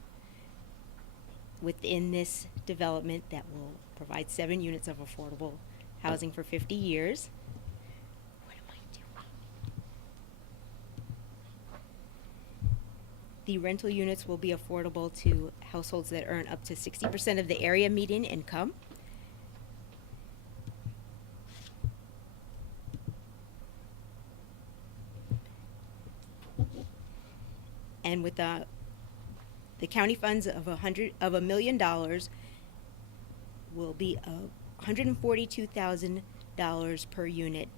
within this development that will provide 7 units of affordable housing for 50 years. What am I doing? The rental units will be affordable to households that earn up to 60% of the area median income. And with the county funds of $1 million will be $142,000 per unit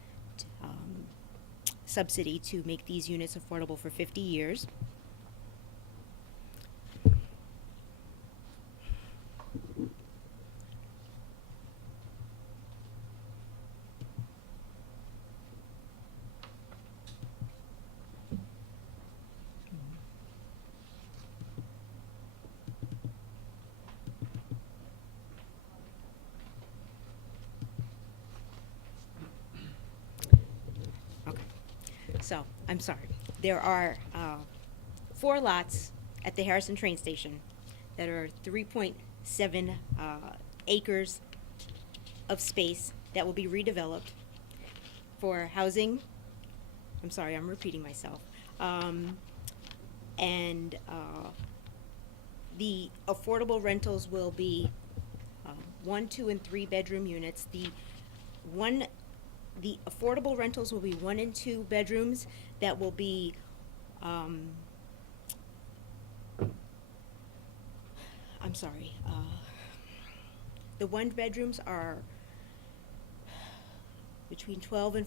subsidy to make these units affordable for 50 years. So, I'm sorry. There are 4 lots at the Harrison train station that are 3.7 acres of space that will be redeveloped for housing. I'm sorry, I'm repeating myself. And the affordable rentals will be 1, 2, and 3 bedroom units. The affordable rentals will be 1 and 2 bedrooms that will be, I'm sorry, the 1 bedrooms are between $1,200 and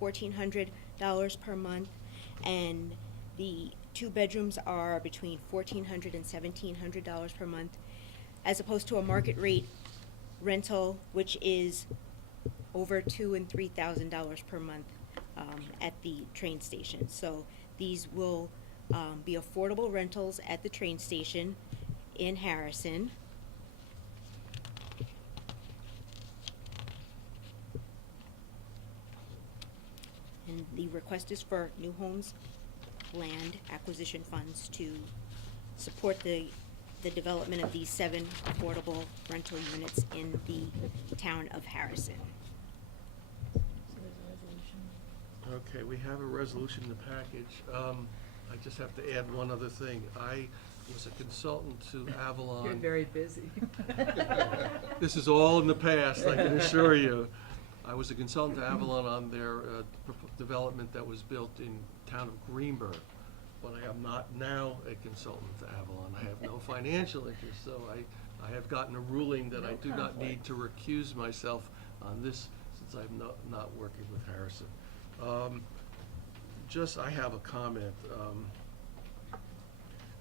$1,400 per month, and the 2 bedrooms are between $1,400 and $1,700 per month, as opposed to a market rate rental, which is over $2,000 and $3,000 per month at the train station. So these will be affordable rentals at the train station in Harrison. The request is for New Homes Land Acquisition Funds to support the development of these 7 affordable rental units in the town of Harrison. So there's a resolution. Okay, we have a resolution in the package. I just have to add one other thing. I was a consultant to Avalon. You're very busy. This is all in the past, I can assure you. I was a consultant to Avalon on their development that was built in town of Greenberg, but I am not now a consultant to Avalon. I have no financial interest, so I have gotten a ruling that I do not need to recuse myself on this since I'm not working with Harrison. I have a comment.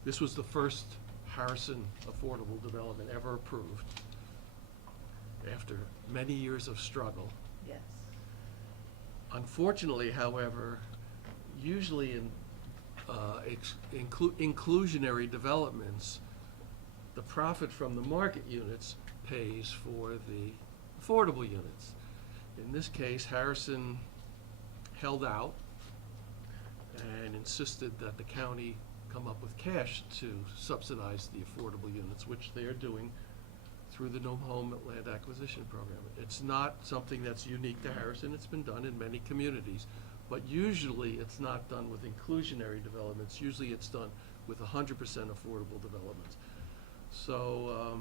This was the first Harrison affordable development ever approved after many years of struggle. Yes. Unfortunately, however, usually in inclusionary developments, the profit from the market units pays for the affordable units. In this case, Harrison held out and insisted that the county come up with cash to subsidize the affordable units, which they are doing through the New Home Land Acquisition Program. It's not something that's unique to Harrison. It's been done in many communities. But usually it's not done with inclusionary developments. Usually it's done with 100% affordable developments. So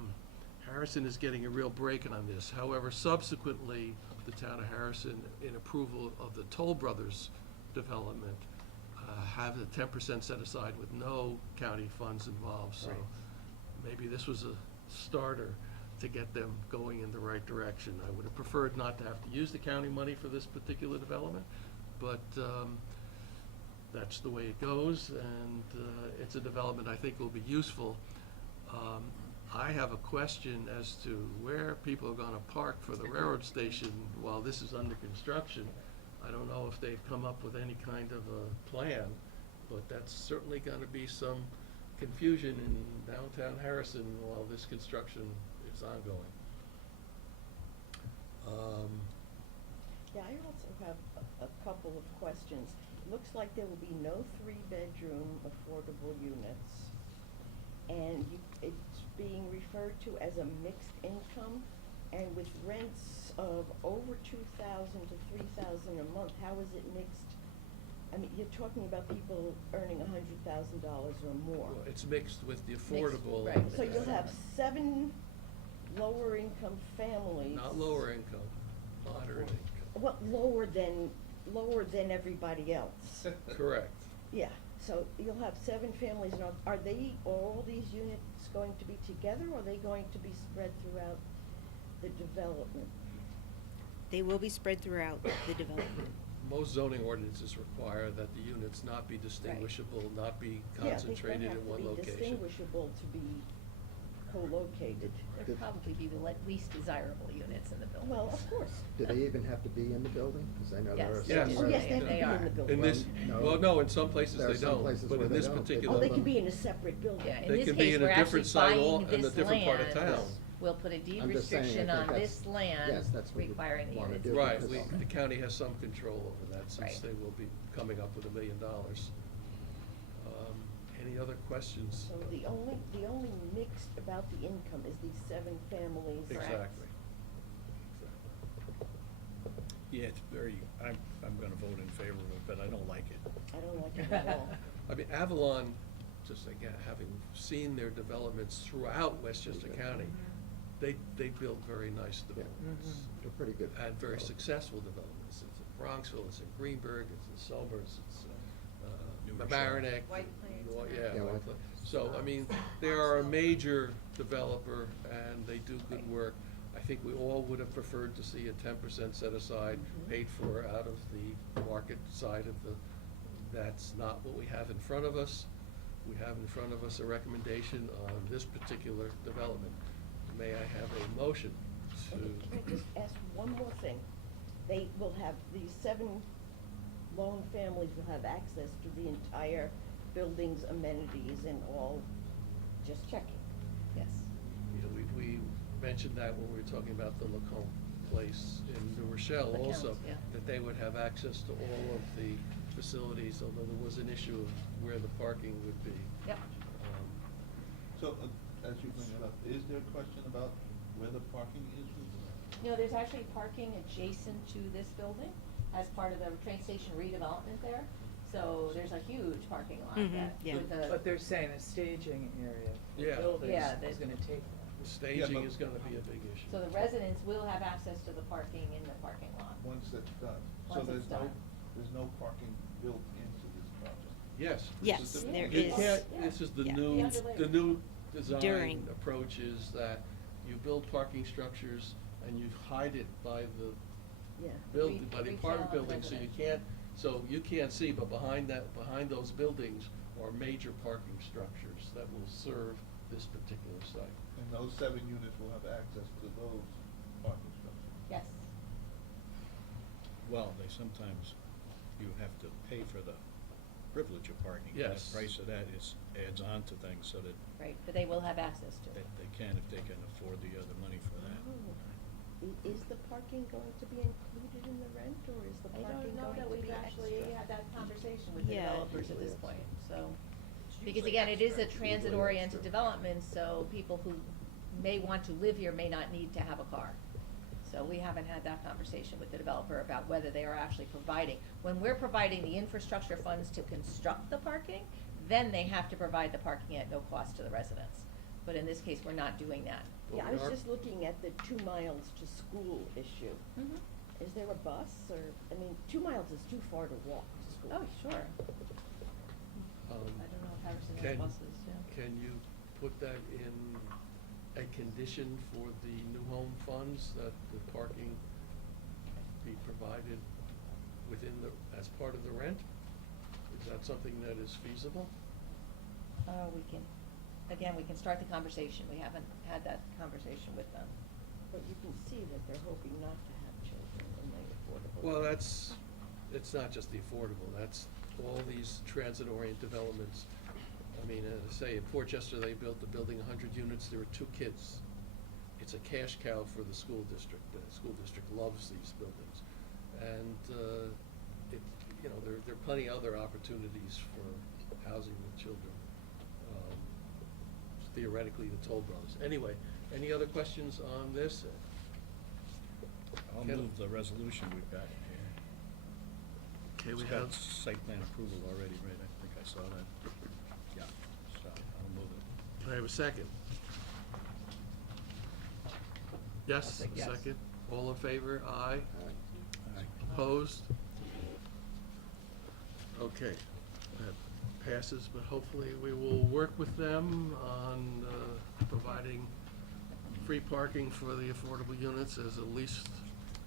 Harrison is getting a real break on this. However, subsequently, the town of Harrison, in approval of the Toll Brothers development, have a 10% set aside with no county funds involved. So maybe this was a starter to get them going in the right direction. I would have preferred not to have to use the county money for this particular development, but that's the way it goes, and it's a development I think will be useful. I have a question as to where people are going to park for the railroad station while this is under construction. I don't know if they've come up with any kind of a plan, but that's certainly going to be some confusion in downtown Harrison while this construction is ongoing. Yeah, I also have a couple of questions. Looks like there will be no 3-bedroom affordable units, and it's being referred to as a mixed income, and with rents of over $2,000 to $3,000 a month, how is it mixed? I mean, you're talking about people earning $100,000 or more. Well, it's mixed with the affordable. Right, so you'll have 7 lower income families. Not lower income, moderate income. Well, lower than everybody else. Correct. Yeah, so you'll have 7 families, and are all these units going to be together, or are they going to be spread throughout the development? They will be spread throughout the development. Most zoning ordinances require that the units not be distinguishable, not be concentrated in one Yeah, they don't have to be location. distinguishable to be co-located. There'd probably be the least desirable units in the building. Well, of course. Do they even have to be in the building? Because I know there are Yes. some. Yes. where- Oh, yes, they have to They be are. in the building. In this, No. well, no, in some places There are they some don't, places but where in they this don't. particular. Oh, they could be in a separate building. Yeah, in They this could be case, in a we're actually different site all- buying in a this different part of land. town. We'll put a deed I'm just saying, I restriction think on that's- this land yes, that's what we requiring the wanna units. do. to be Right, Because the county has some control over that since Right. they will be coming up with $1 million. Any other questions? So the only mixed about the income is these 7 families. Exactly. Yeah, it's very, I'm gonna vote in favor of it, but I don't like it. I don't like it at all. I mean, Avalon, just again, having seen their developments throughout Westchester County, they build very nice developments. They're pretty good. And very successful developments. It's in Bronxville, it's in Greenberg, it's in Somers, it's Newer Mamaroneck. White Plains. Yeah, Yeah, White White Plains. So, I mean, they are a major developer and they do good work. I think we all would have preferred to see a 10% set aside, paid for out of the market side of that's not what we have in front of us. We have in front of us a recommendation on this particular development. May I have a motion to? Okay, can I just ask one more thing? They will have, these 7 lone families will have access to the entire building's amenities and all, just checking. Yes. We mentioned that when we were talking about the Lacombe place in New Rochelle The also, Counts, yeah. that they would have access to all of the facilities, although there was an issue of where the parking would be. Yep. So, as you bring it up, is there a question about where the parking is? You know, there's actually parking adjacent to this building as part of the train station redevelopment there. So there's a huge parking lot that, yeah. with the. But they're saying a staging area Yeah. for buildings Yeah, is gonna take that. The staging but- is gonna be a big issue. So the residents will have access to the parking in the parking lot. Once that's done. Once So it's done. there's no parking built into this project? Yes. Yes, This is the- there You is. can't, Yeah. this is the Yeah. new, The underlay. the new design During. approach is that you build parking structures and you hide it by the Yeah. by the apartment building, so you can't see, but behind those buildings are major parking structures that will serve this particular site. And those 7 units will have access to those parking structures? Yes. Well, they sometimes, you have to pay for the privilege of parking. Yes. The price of that adds on to things so that Right, but they will have access to it. they can, if they can afford the other money for that. Is the parking going to be included in the rent, or is the I parking don't know going that to we've be actually extra? had that conversation with the Yeah. developers at this point, so. Because usually again, it is a extra. transit-oriented development, so people who may want to live here may not need to have a car. So we haven't had that conversation with the developer about whether they are actually providing. When we're providing the infrastructure funds to construct the parking, then they have to provide the parking at no cost to the residents. But in this case, we're not doing that. But Yeah, I we was are- just looking at the 2 miles to school issue. Mhm. Is there a bus, or, I mean, 2 miles is too far to walk to school. Oh, sure. Um, I don't know if Harrison has Can- buses, yeah. Can you put that in a condition for the new home funds, that the parking be provided within as part of the rent? Is that something that is feasible? We can start the conversation. We haven't had that conversation with them. But you can see that they're hoping not to have children in the affordable. Well, it's not just the affordable, that's all these transit-oriented developments. I mean, as I say, in Portchester, they built the building 100 units, there were 2 kids. It's a cash cow for the school district. The school district loves these buildings. And, there are plenty other opportunities for housing with children. Theoretically, the Toll Brothers. Anyway, any other questions on this? I'll Ken? move the resolution we've got here. Okay, we It's got have, site plan approval already, right? I think I saw that. Yeah, so I'll move it. can I have a second? Yes, say yes. second. All in favor? Aye. Aye. Opposed? Okay, that passes, but hopefully we will work with them on providing free parking for the affordable units as the least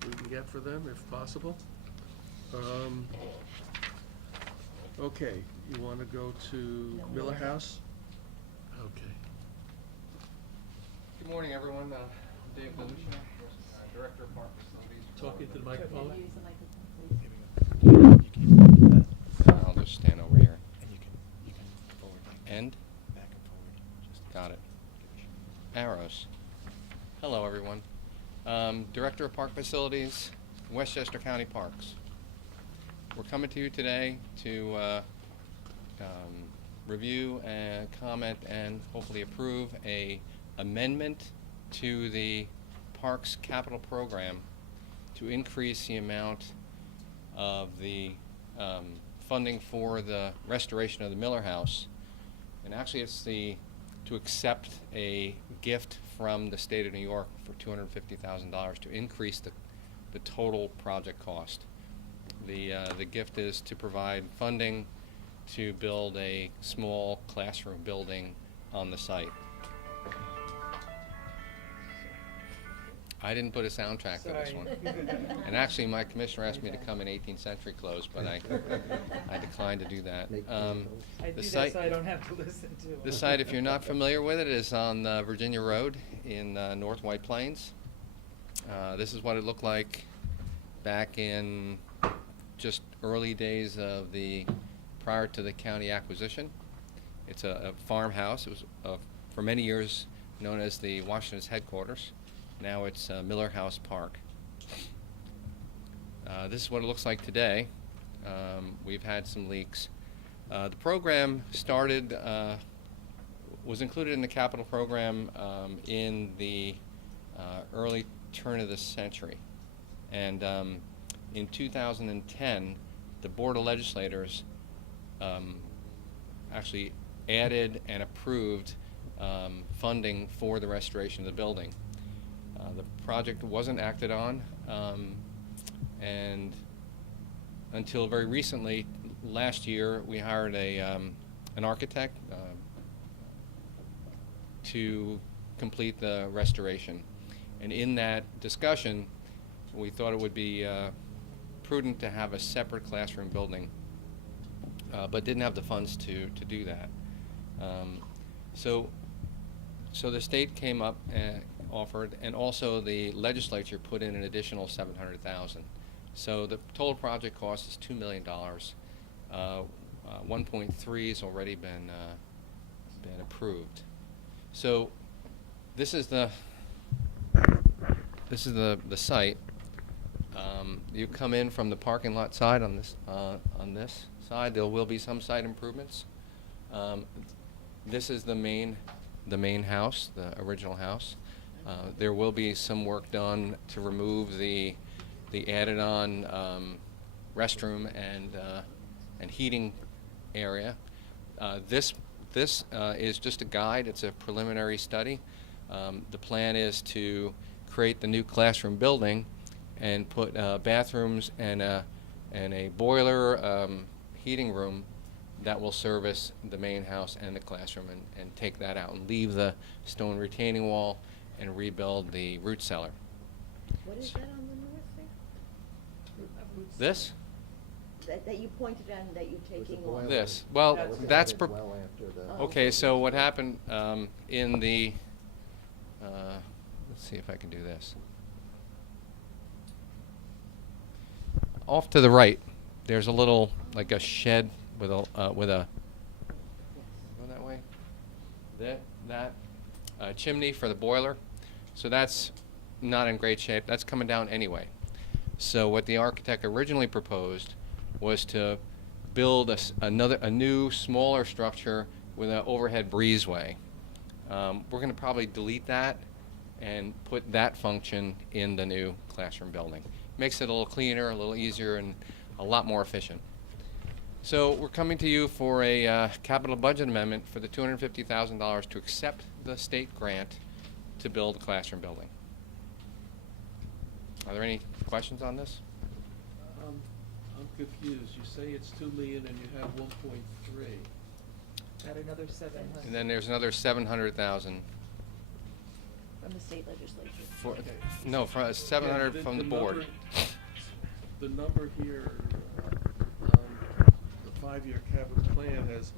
we can get for them, if possible. Okay, you wanna go to Miller House? Okay. Good morning, everyone. Dave Demolition, Director of Park Facilities. Talking to the microphone. Use the microphone, please. I'll just stand over here. And you can forward, And? back and forward, just. Got it. give it a Arrows. Hello, everyone. Director of Park Facilities, Westchester County Parks. We're coming to you today to review and comment and hopefully approve a amendment to the Parks Capital Program to increase the amount of the funding for the restoration of the Miller House. And actually, it's to accept a gift from the state of New York for $250,000 to increase the total project cost. The gift is to provide funding to build a small classroom building on the site. I didn't put a soundtrack to this Sorry. one. And actually, my commissioner asked me to come in 18th century clothes, but I declined to do that. Make Um, candles. I The do that site- so I don't have to listen to it. The site, if you're not familiar with it, is on Virginia Road in North White Plains. This is what it looked like back in just early days of prior to the county acquisition. It's a farmhouse. It was for many years known as the Washington's headquarters. Now it's Miller House Park. This is what it looks like today. We've had some leaks. The program started, was included in the capital program in the early turn of the century. And in 2010, the Board of Legislators actually added and approved funding for the restoration of the building. The project wasn't acted on, and until very recently, last year, we hired an architect to complete the restoration. And in that discussion, we thought it would be prudent to have a separate classroom building, but didn't have the funds to do that. So the state came up and offered, and also the legislature put in an additional $700,000. So the total project cost is $2 million. 1.3 has already been approved. So this is the site. You come in from the parking lot side on this side. There will be some site improvements. This is the main house, the original house. There will be some work done to remove the added-on restroom and heating area. This is just a guide. It's a preliminary study. The plan is to create the new classroom building and put bathrooms and a boiler heating room that will service the main house and the classroom, and take that out and leave the stone retaining wall and rebuild the root cellar. What is that on the north there? This? That you pointed out and that you're taking off? This. Well, that's well after the. okay. So what happened in the? Let's see if I can do this. Off to the right, there's a little, like a shed with a go that way. That chimney for the boiler. So that's not in great shape. That's coming down anyway. So what the architect originally proposed was to build a new, smaller structure with an overhead breezeway. We're going to probably delete that and put that function in the new classroom building. Makes it a little cleaner, a little easier, and a lot more efficient. So we're coming to you for a capital budget amendment for the $250,000 to accept the state grant to build a classroom building. Are there any questions on this? I'm confused. You say it's 2 million and you have 1.3. Add another 700. And then there's another 700,000 From the state legislature. for, Okay. no, for 700 Yeah, from the board. The number here, the 5-year capital plan has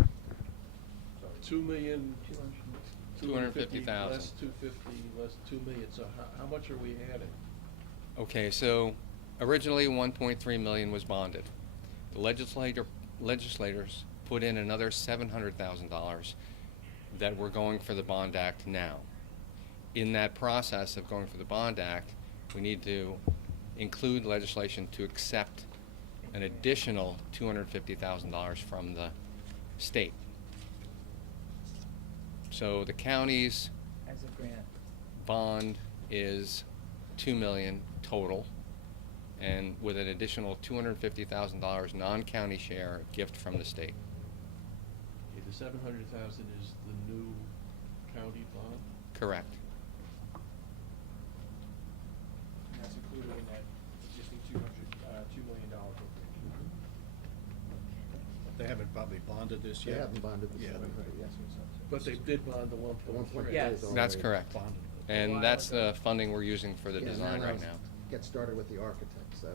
250,000. less 250, less 2 million. So how much are we adding? Okay, so originally 1.3 million was bonded. The legislators put in another $700,000 that we're going for the Bond Act now. In that process of going for the Bond Act, we need to include legislation to accept an additional $250,000 from the state. So the county's As a grant. bond is $2 million total, and with an additional $250,000 non-county share gift from the state. Okay, the 700,000 is the new county bond? Correct. And that's included in that existing $2 million appropriation. They haven't probably bonded this They yet. haven't bonded the Yeah. 700, yes. But they did bond the 1.3. Yes. That's correct. Bonded. A And while that's ago. the funding we're using for the Yeah, design right let's now. Get started with the architect, so,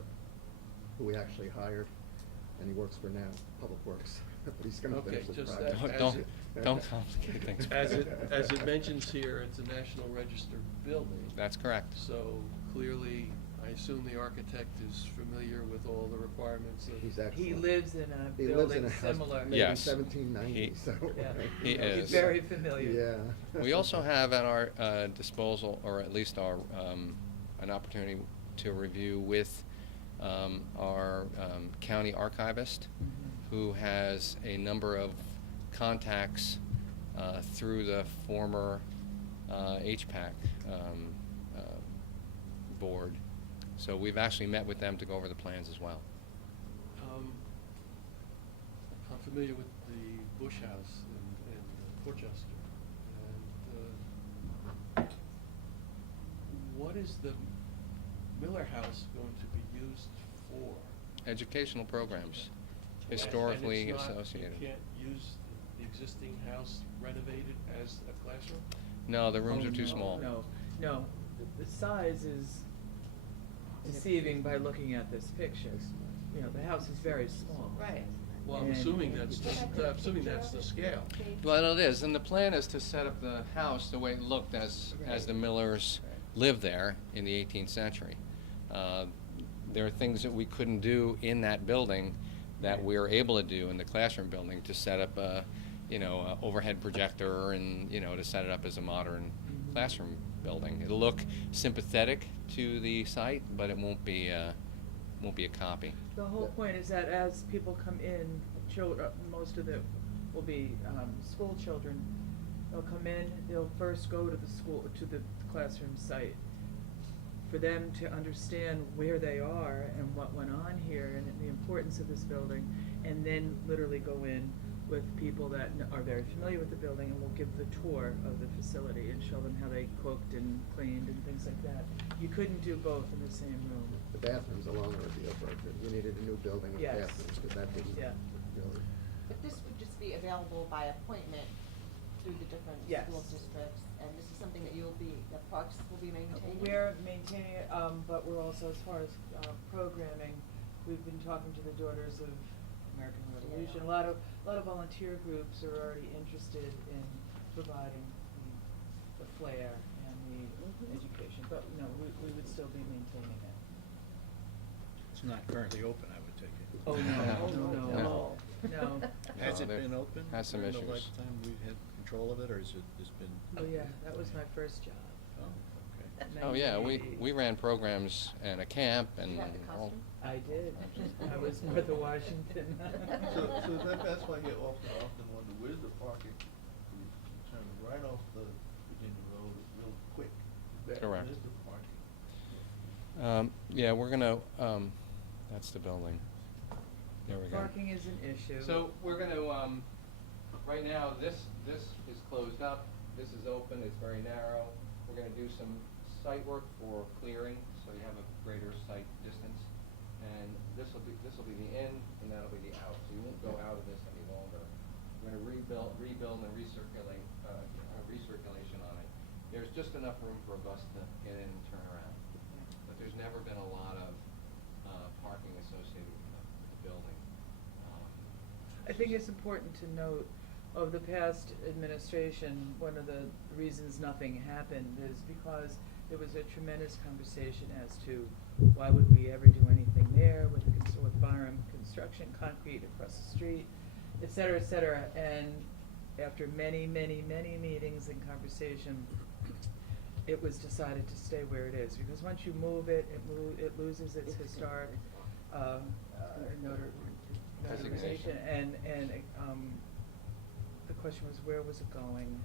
who we actually hired, and he works for now, Public Works, but he's gonna Okay, finish the just project. as Don't, it- don't complicate things. As it mentions here, it's a National Register building. That's correct. So clearly, I assume the architect is familiar with all the requirements of. He's He excellent. lives in a He lives in building a house similar. made in Yes. 1790, He- so. Yeah. He is. He's very familiar. Yeah. We also have at our disposal, or at least our an opportunity to review with our county archivist, who has a number of contacts through the former HPAC board. So we've actually met with them to go over the plans as well. I'm familiar with the Bush House in Portchester. And what is the Miller House going to be used for? Educational programs, And historically it's not- associated. You can't use the existing house renovated as a classroom? No, the rooms Oh, are too no, small. No. The size is deceiving by looking at this picture. You know, the house is very small. Right. Well, I'm And- assuming that's the scale. Well, it is, and the plan is to set up the house the way it looked as the Millers lived there in the 18th century. There are things that we couldn't do in that building that we are able to do in the classroom building, to set up a overhead projector and, to set it up as a modern classroom building. It'll look sympathetic to the site, but it won't be a copy. The whole point is that as people come in, most of it will be school children. They'll come in, they'll first go to the classroom site, for them to understand where they are and what went on here and the importance of this building, and then literally go in with people that are very familiar with the building, and will give the tour of the facility and show them how they cooked and cleaned and things like that. You couldn't do both in the same room. The bathrooms alone are a deal breaker. You needed a new building with Yes. bathrooms, because that didn't Yeah. really. But this would just be available by appointment through the different Yes. school districts, and this is something that the parks will be maintaining? We're maintaining it, but we're also, as far as programming, we've been talking to the Daughters of American Revolution. A lot of volunteer groups are already interested in providing the flair and the education, but no, we would still be maintaining it. It's not currently open, I would take it. Oh, no. Has it there been open? has some during issues. the lifetime we've had control of it, or has it just been? Oh, yeah, that was my first job. Oh, okay. Oh, yeah, we ran programs and a camp and You had the all. costume? I did. I was Martha Washington. So that's why I get often wonder, where's the parking? You turn right off the Virginia Road real quick. Correct. Where's the parking? Yeah, we're gonna, that's the building. There we go. Parking is an issue. So we're gonna, right now, this is closed up, this is open, it's very narrow. We're gonna do some site work for clearing, so you have a greater site distance. And this'll be the in, and that'll be the out, so you won't go out of this any longer. We're gonna rebuild and recirculate, recirculation on it. There's just enough room for a bus to get in and turn around. But there's never been a lot of parking associated with the building. I think it's important to note, of the past administration, one of the reasons nothing happened is because there was a tremendous conversation as to why would we ever do anything there with Byram Construction, concrete across the street, et cetera, and after many meetings and conversation, it was decided to stay where it is, because once you move it, it loses its historic notarization, and the question was, where was it going?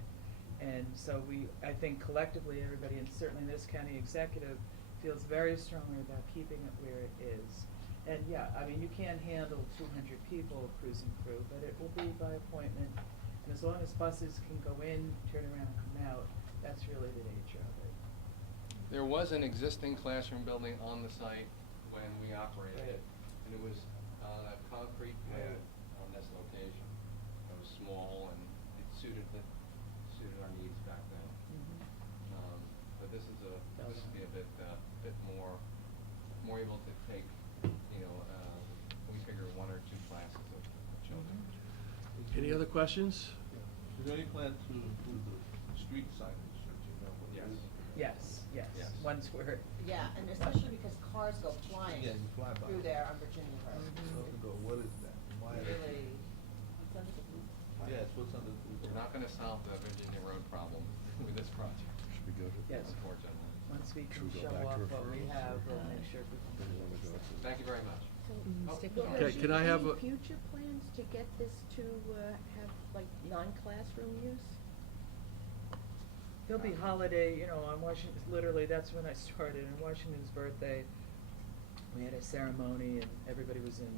And so I think collectively, everybody, and certainly this county executive, feels very strongly about keeping it where it is. And yeah, I mean, you can't handle 200 people cruising through, but it will be by appointment. And as long as buses can go in, turn around, and come out, that's really the nature of it. There was an existing classroom building on the site when we operated it, and it was on a concrete pad on this location. It was small and it suited our needs back then. But this would be a bit more able to take, we figure 1 or 2 classes of children. Any other questions? Is there any plan to improve the street signage, so you know what it is? Yes. Yes. Once we're. Yeah, and especially because cars go flying Yeah, you fly by. through there on Virginia Road. Open door, what is that? Why is it? Really, it's under the blue. Yes, what's under the? We're not gonna solve the Virginia Road problem with this project. Should we go to? Yes. Unfortunately. Once we can Should we go show back to off what we referrals, have, or- we'll make sure we can do this. Thank you very much. Stick with Okay, can I have a- future plans to get this to, have like non-classroom use? There'll be holiday, you know, on Washington, literally, that's when I started, on Washington's birthday, we had a ceremony and everybody was in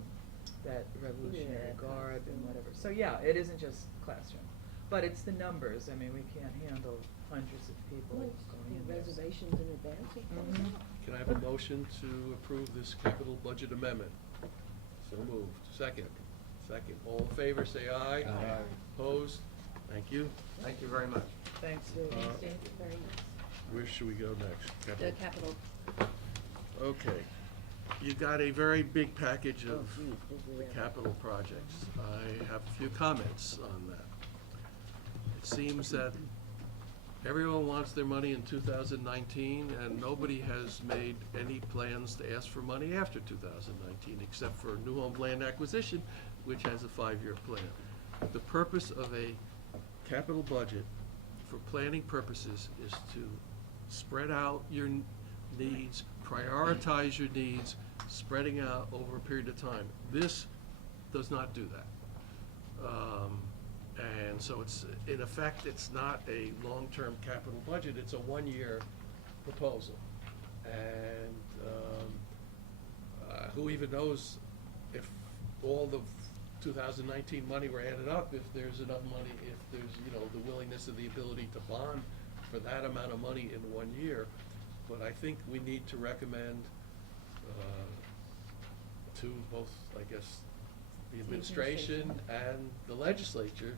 that Revolutionary Yeah, Guard and costume. whatever. So, yeah, it isn't just classroom, but it's the numbers, I mean, we can't handle hundreds of people Well, going in the there. reservations in advance, of course. Mhm. Can I have a motion to approve this capital budget amendment? So moved. Second. Second. All in favor, say aye. Aye. Opposed? Thank you. Thank you very much. Thanks, Dave. Thanks, Dave. Very nice. Where should we go next? The capital, Okay. You got a very big package of Oh, geez, this is the a- capital projects. I have a few comments on that. It seems that everyone wants their money in 2019, and nobody has made any plans to ask for money after 2019, except for new home land acquisition, which has a 5-year plan. The purpose of a capital budget for planning purposes is to spread out your needs, prioritize your needs, spreading out over a period of time. This does not do that. And so it's, in effect, it's not a long-term capital budget, it's a 1-year proposal. And who even knows if all the 2019 money were added up, if there's enough money, if there's, the willingness and the ability to bond for that amount of money in 1 year. But I think we need to recommend to both, I guess, the administration and the legislature,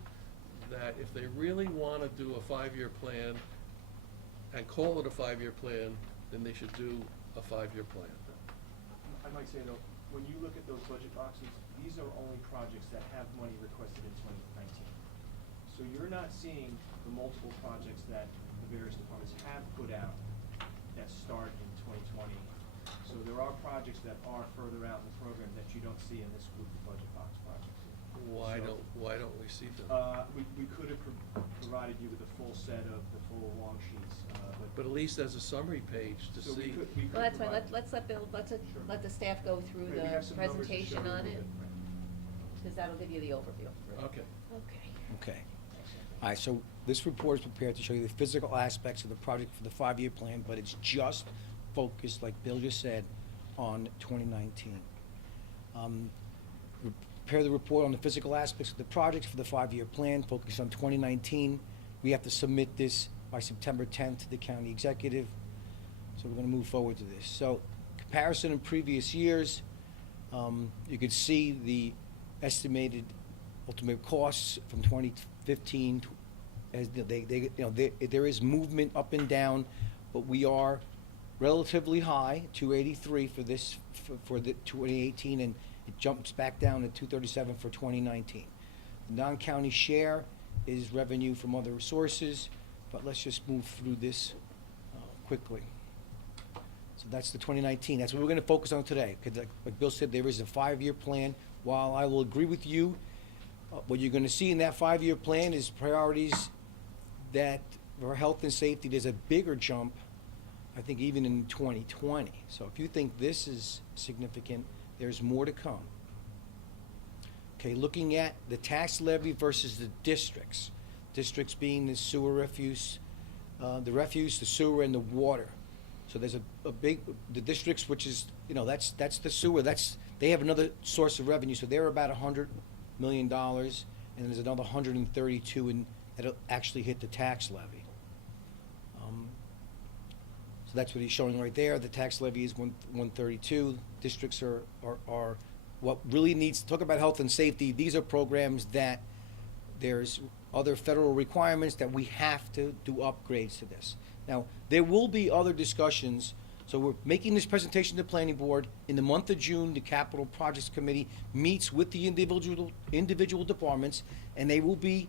that if they really want to do a 5-year plan and call it a 5-year plan, then they should do a 5-year plan. I might say though, when you look at those budget boxes, these are only projects that have money requested in 2019. So you're not seeing the multiple projects that the various departments have put out that start in 2020. So there are projects that are further out in the program that you don't see in this group of budget box projects. Why So, don't we see them? we could have provided you with a full set of the full long sheets, But at least as a summary page to so we see. could well, that's fine, provide- let's let Bill, Sure. let the staff go through We the have some numbers to presentation show you on with it, right. because that'll give you the overview. Okay. Okay. Okay. All right, so this report is prepared to show you the physical aspects of the project for the 5-year plan, but it's just focused, like Bill just said, on 2019. Prepare the report on the physical aspects of the projects for the 5-year plan, focused on 2019. We have to submit this by September 10th to the county executive, so we're gonna move forward to this. So, comparison in previous years, you could see the estimated ultimate costs from 2015, as there is movement up and down, but we are relatively high, 283 for this, for the 2018, and it jumps back down to 237 for 2019. The non-county share is revenue from other sources, but let's just move through this quickly. So that's the 2019, that's what we're gonna focus on today, because like Bill said, there is a 5-year plan. While I will agree with you, what you're gonna see in that 5-year plan is priorities that, for health and safety, there's a bigger jump, I think even in 2020. So if you think this is significant, there's more to come. Okay, looking at the tax levy versus the districts. Districts being the sewer refuse, the sewer, and the water. So there's a big, the districts, which is, that's the sewer, they have another source of revenue, so they're about $100 million, and there's another 132 that'll actually hit the tax levy. So that's what he's showing right there. The tax levy is 132. Districts are what really needs, talk about health and safety, these are programs that there's other federal requirements that we have to do upgrades to this. Now, there will be other discussions, so we're making this presentation to the planning board. In the month of June, the Capital Projects Committee meets with the individual departments, and they will be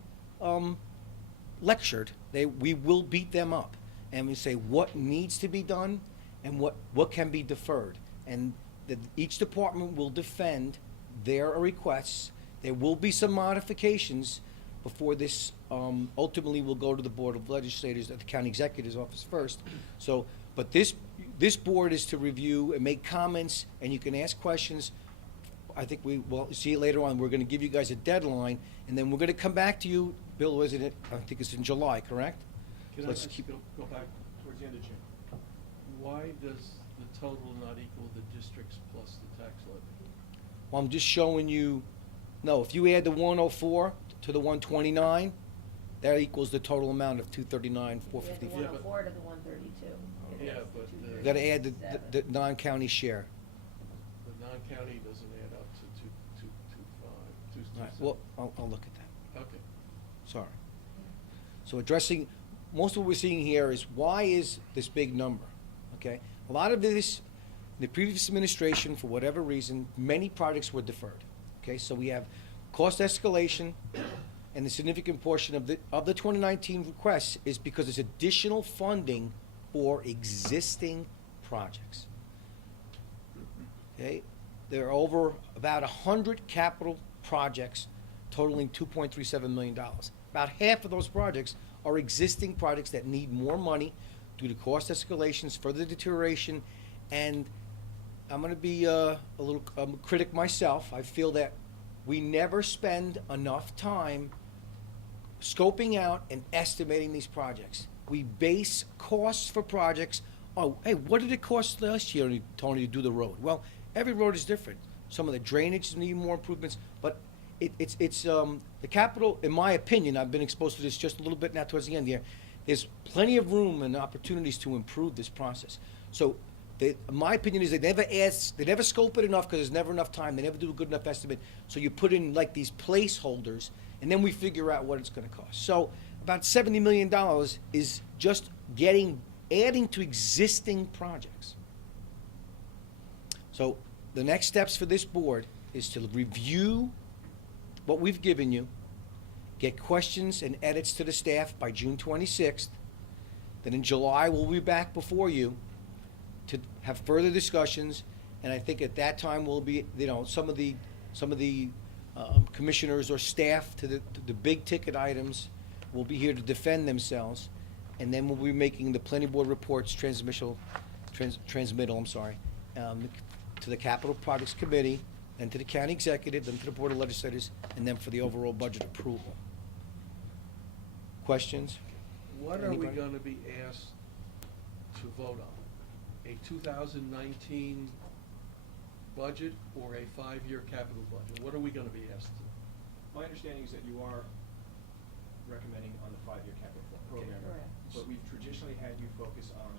lectured. We will beat them up, and we say what needs to be done and what can be deferred. And each department will defend their requests. There will be some modifications before this ultimately will go to the Board of Legislators at the County Executive's Office first. So, But this board is to review and make comments, and you can ask questions. I think we will see it later on. We're gonna give you guys a deadline, and then we're gonna come back to you. Bill, was it, I think it's in July, correct? Can I Let's just keep- go back? Towards the end of June. Why does the total not equal the district's plus the tax levy? Well, I'm just showing you, no, if you add the 104 to the 129, that equals the total amount of 239, You 454. have the 104 to the 132. Yeah, but, You gotta add the non-county share. The non-county doesn't add up to 225, All right, well, I'll look at that. Okay. Sorry. So addressing, most of what we're seeing here is why is this big number, okay? A lot of this, the previous administration, for whatever reason, many projects were deferred, okay? So we have cost escalation, and the significant portion of the 2019 requests is because there's additional funding for existing projects. Okay? There are over about 100 capital projects totaling $2.37 million. About half of those projects are existing projects that need more money due to cost escalations, further deterioration, and I'm going to be a little critic myself. I feel that we never spend enough time scoping out and estimating these projects. We base costs for projects. Oh, hey, what did it cost last year, Tony, to do the road? Well, every road is different. Some of the drainage need more improvements, but it's the capital, in my opinion, I've been exposed to this just a little bit now towards the end here, there's plenty of room and opportunities to improve this process. So my opinion is they never scope it enough because there's never enough time. They never do a good enough estimate. So you put in like these placeholders, and then we figure out what it's going to cost. So about $70 million is just adding to existing projects. So the next steps for this board is to review what we've given you, get questions and edits to the staff by June 26th. Then in July, we'll be back before you to have further discussions, and I think at that time we'll be, some of the commissioners or staff to the big ticket items will be here to defend themselves, and then we'll be making the planning board reports transmittal, to the capital projects committee, then to the county executive, then to the board of legislators, and then for the overall budget approval. Questions? What are we Anybody? gonna be asked to vote on? A 2019 budget or a 5-year capital budget? What are we gonna be asked to? My understanding is that you are recommending on the 5-year capital program. Correct. But we've traditionally had you focus on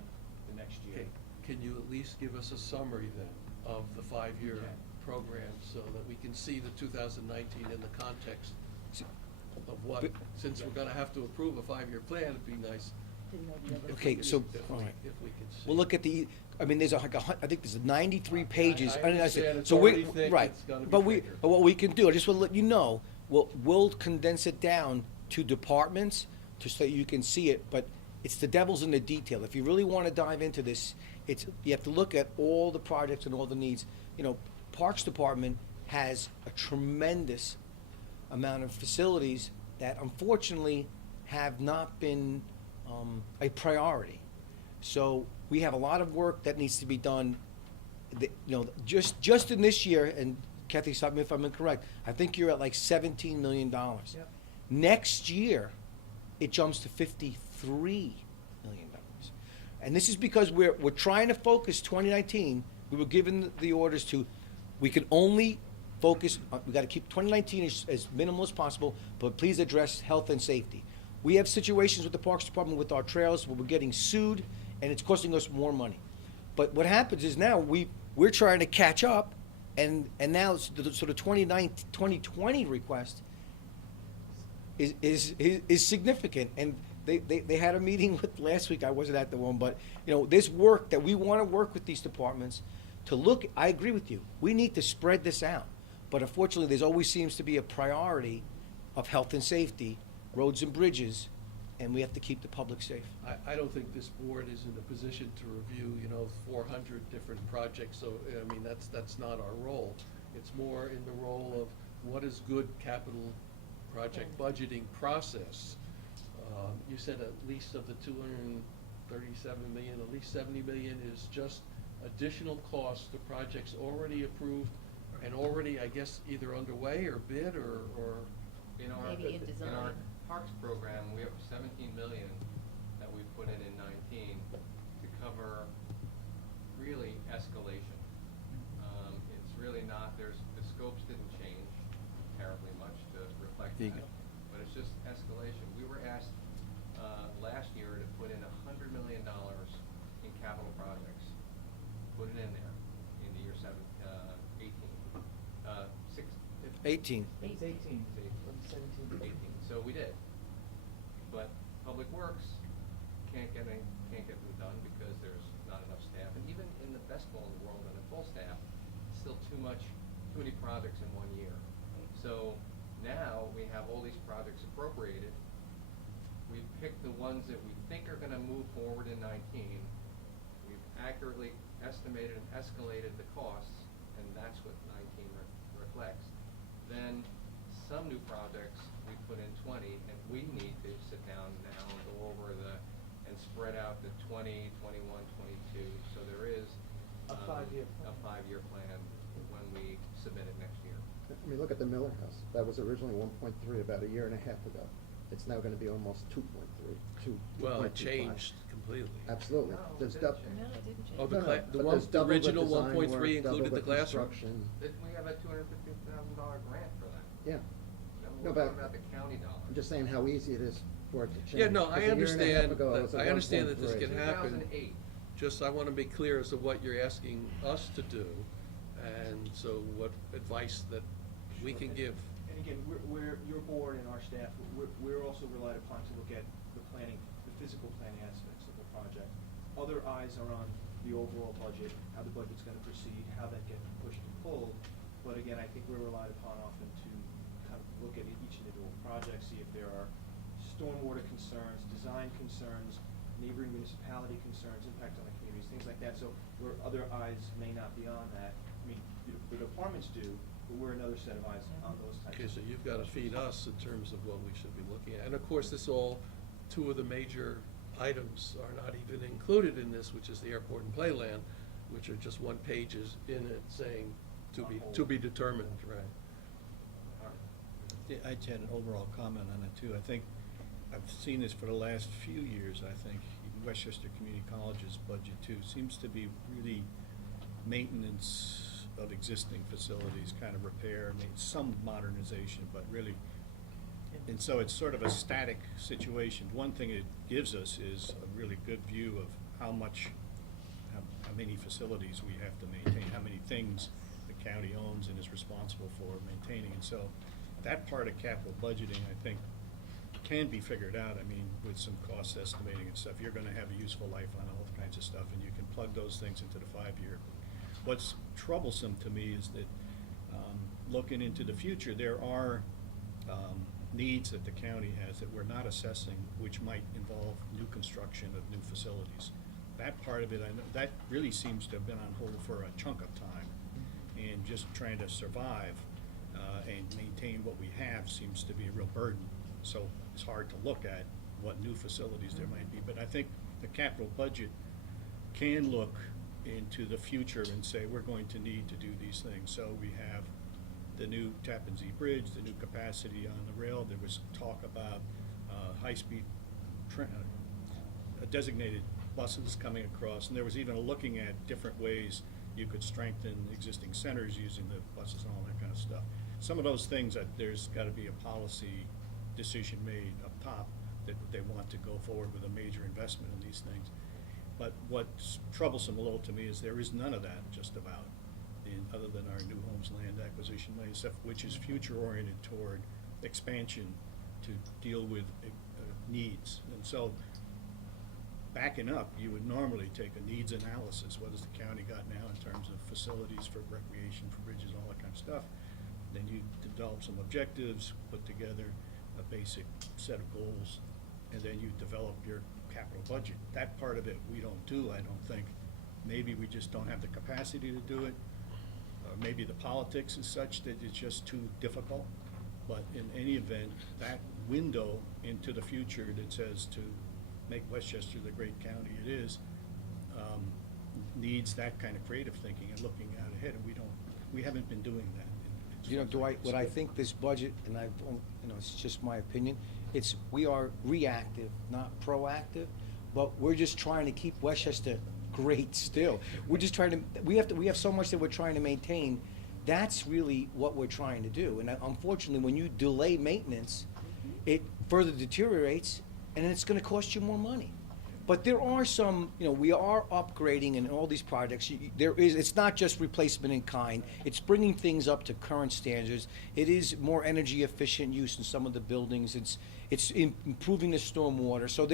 the next year. Okay, can you at least give us a summary then of the 5-year program so that we can see the 2019 in the context of what, since we're gonna have to approve a 5-year plan, it'd be nice. if Okay, we could- so, if all we- right. If we could see. We'll look at I mean, there's I think there's 93 pages. I understand it's So already thick, right, it's gonna be but thicker. but what we can do, I just want to let you know, we'll condense it down to departments just so you can see it, but it's the devil's in the detail. If you really want to dive into this, you have to look at all the projects and all the needs. Parks Department has a tremendous amount of facilities that unfortunately have not been a priority. So we have a lot of work that needs to be done. Just in this year, and Kathy, stop me if I'm incorrect, I think you're at like $17 million. Yep. Next year, it jumps to $53 million. And this is because we're trying to focus 2019. We were given the orders to, we can only focus, we got to keep 2019 as minimal as possible, but please address health and safety. We have situations with the Parks Department with our trails where we're getting sued and it's costing us more money. But what happens is now we're trying to catch up, and now the 2020 request is significant. And they had a meeting with last week. I wasn't at the one, but this work that we want to work with these departments to look. I agree with you. We need to spread this out, but unfortunately, there always seems to be a priority of health and safety, roads and bridges, and we have to keep the public safe. I don't think this board is in a position to review, 400 different projects, so, I mean, that's not our role. It's more in the role of what is good capital project budgeting process. You said at least of the 37 million, at least 70 million is just additional costs to projects already approved and already, I guess, either underway or bid or In our, Maybe in in our design. parks program, we have 17 million that we put in 19 to cover really escalation. It's really not, the scopes didn't change terribly much to reflect There you that. go. But it's just escalation. We were asked, last year to put in $100 million in capital projects. Put it in there in the year 18. 18. It's 18, It's 18. from 17 to 18. So we did. But Public Works can't get them done because there's not enough staff. And even in the best ball in the world and at full staff, still too many projects in 1 year. So now we have all these projects appropriated. We've picked the ones that we think are gonna move forward in 19. We've accurately estimated and escalated the costs, and that's what 19 reflects. Then some new projects we put in 20, and we need to sit down now and go over and spread out the 20, 21, 22. So there is A 5-year plan. a 5-year plan when we submit it next year. I mean, look at the Miller House. That was originally 1.3 about a year and a half ago. It's now gonna be almost 2.3, 2.25. well, it changed completely. Absolutely. No, There's it didn't dou- change. No, it didn't change. Oh, No, no, the but one, there's the double original design 1.3 work, included double the classroom. construction. We have a $250,000 grant for that. Yeah. No, No, we're but talking about the county dollars. I'm just saying how easy it is for it to change. Yeah, no, 'Cause I a year and a half understand, ago, it was that- at I understand that this 1.3. can happen. 2008. Just, I wanna be clear as to what you're asking us to do, and so what advice that we can give. And again, your board and our staff, we're also relied upon to look at the planning, the physical planning aspects of the project. Other eyes are on the overall budget, how the budget's gonna proceed, how that gets pushed and pulled. But again, I think we're relied upon often to kind of look at each individual project, see if there are stormwater concerns, design concerns, neighboring municipality concerns, impact on the communities, things like that. So where other eyes may not be on that, I mean, the departments do, but we're another set of eyes on those types Okay, of. so you've gotta feed us in terms of what we should be looking at. And of course, two of the major items are not even included in this, which is the airport and playland, which are just one pages in it saying to be determined, right? Yeah, I had an overall comment on it too. I think, I've seen this for the last few years, I think, even Westchester Community College's budget too, seems to be really maintenance of existing facilities, kind of repair, some modernization, but really, and so it's sort of a static situation. One thing it gives us is a really good view of how many facilities we have to maintain, how many things the county owns and is responsible for maintaining. And so that part of capital budgeting, I think, can be figured out. I mean, with some cost estimating and stuff, you're gonna have a useful life on all kinds of stuff, and you can plug those things into the 5-year. What's troublesome to me is that, looking into the future, there are needs that the county has that we're not assessing, which might involve new construction of new facilities. That part of it, I know, that really seems to have been on hold for a chunk of time, and just trying to survive and maintain what we have seems to be a real burden. So it's hard to look at what new facilities there might be, but I think the capital budget can look into the future and say, we're going to need to do these things. So we have the new Tappan Zee Bridge, the new capacity on the rail. There was talk about high-speed designated buses coming across, and there was even looking at different ways you could strengthen existing centers using the buses and all that kind of stuff. Some of those things that there's got to be a policy decision made up top that they want to go forward with a major investment in these things. But what's troublesome a little to me is there is none of that just about, other than our new homes land acquisition money stuff, which is future oriented toward expansion to deal with needs. And so backing up, you would normally take a needs analysis. What has the county got now in terms of facilities for recreation, for bridges, all that kind of stuff? Then you develop some objectives, put together a basic set of goals, and then you develop your capital budget. That part of it we don't do, I don't think. Maybe we just don't have the capacity to do it, or maybe the politics is such that it's just too difficult. But in any event, that window into the future that says to make Westchester the great county it is, needs that kind of creative thinking and looking out ahead, and we haven't been doing that. You know, what I think this budget, and it's just my opinion, we are reactive, not proactive, but we're just trying to keep Westchester great still. We're just trying to, we have so much that we're trying to maintain. That's really what we're trying to do. And unfortunately, when you delay maintenance, it further deteriorates, and then it's gonna cost you more money. But there are some, we are upgrading in all these projects. It's not just replacement in kind. It's bringing things up to current standards. It is more energy efficient use in some of the buildings. It's improving the stormwater. So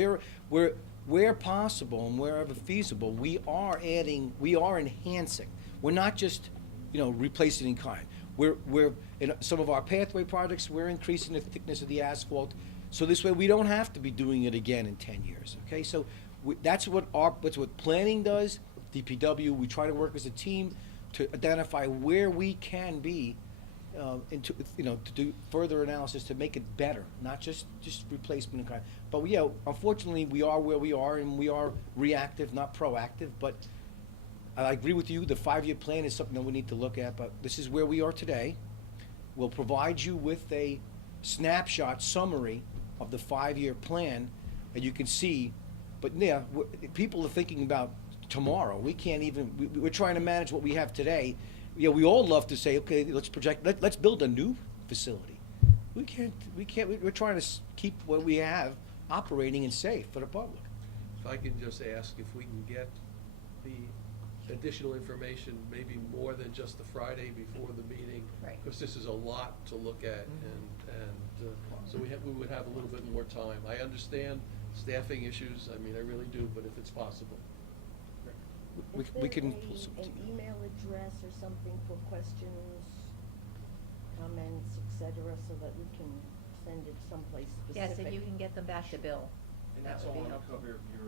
where possible and wherever feasible, we are enhancing. We're not just, replacing in kind. We're in some of our pathway projects, we're increasing the thickness of the asphalt. So this way we don't have to be doing it again in 10 years, okay? So that's what planning does, DPW. We try to work as a team to identify where we can be, to do further analysis to make it better, not just replacement in kind. But unfortunately, we are where we are, and we are reactive, not proactive. But I agree with you. The 5-year plan is something that we need to look at. But this is where we are today. We'll provide you with a snapshot summary of the 5-year plan, and you can see. But people are thinking about tomorrow. We can't even. We're trying to manage what we have today. We all love to say, okay, let's project. Let's build a new facility. We can't. We're trying to keep what we have operating and safe for the public. If I can just ask if we can get the additional information, maybe more than just the Friday before the meeting. Right. Because this is a lot to look at, and so we would have a little bit more time. I understand staffing issues, I mean, I really do, but if it's possible. We can Is pull there something an email address or something for questions, comments, et cetera, so that we can send it someplace specific? Yes, if you can get them back to Bill, And that that's would all be on the helpful. cover of your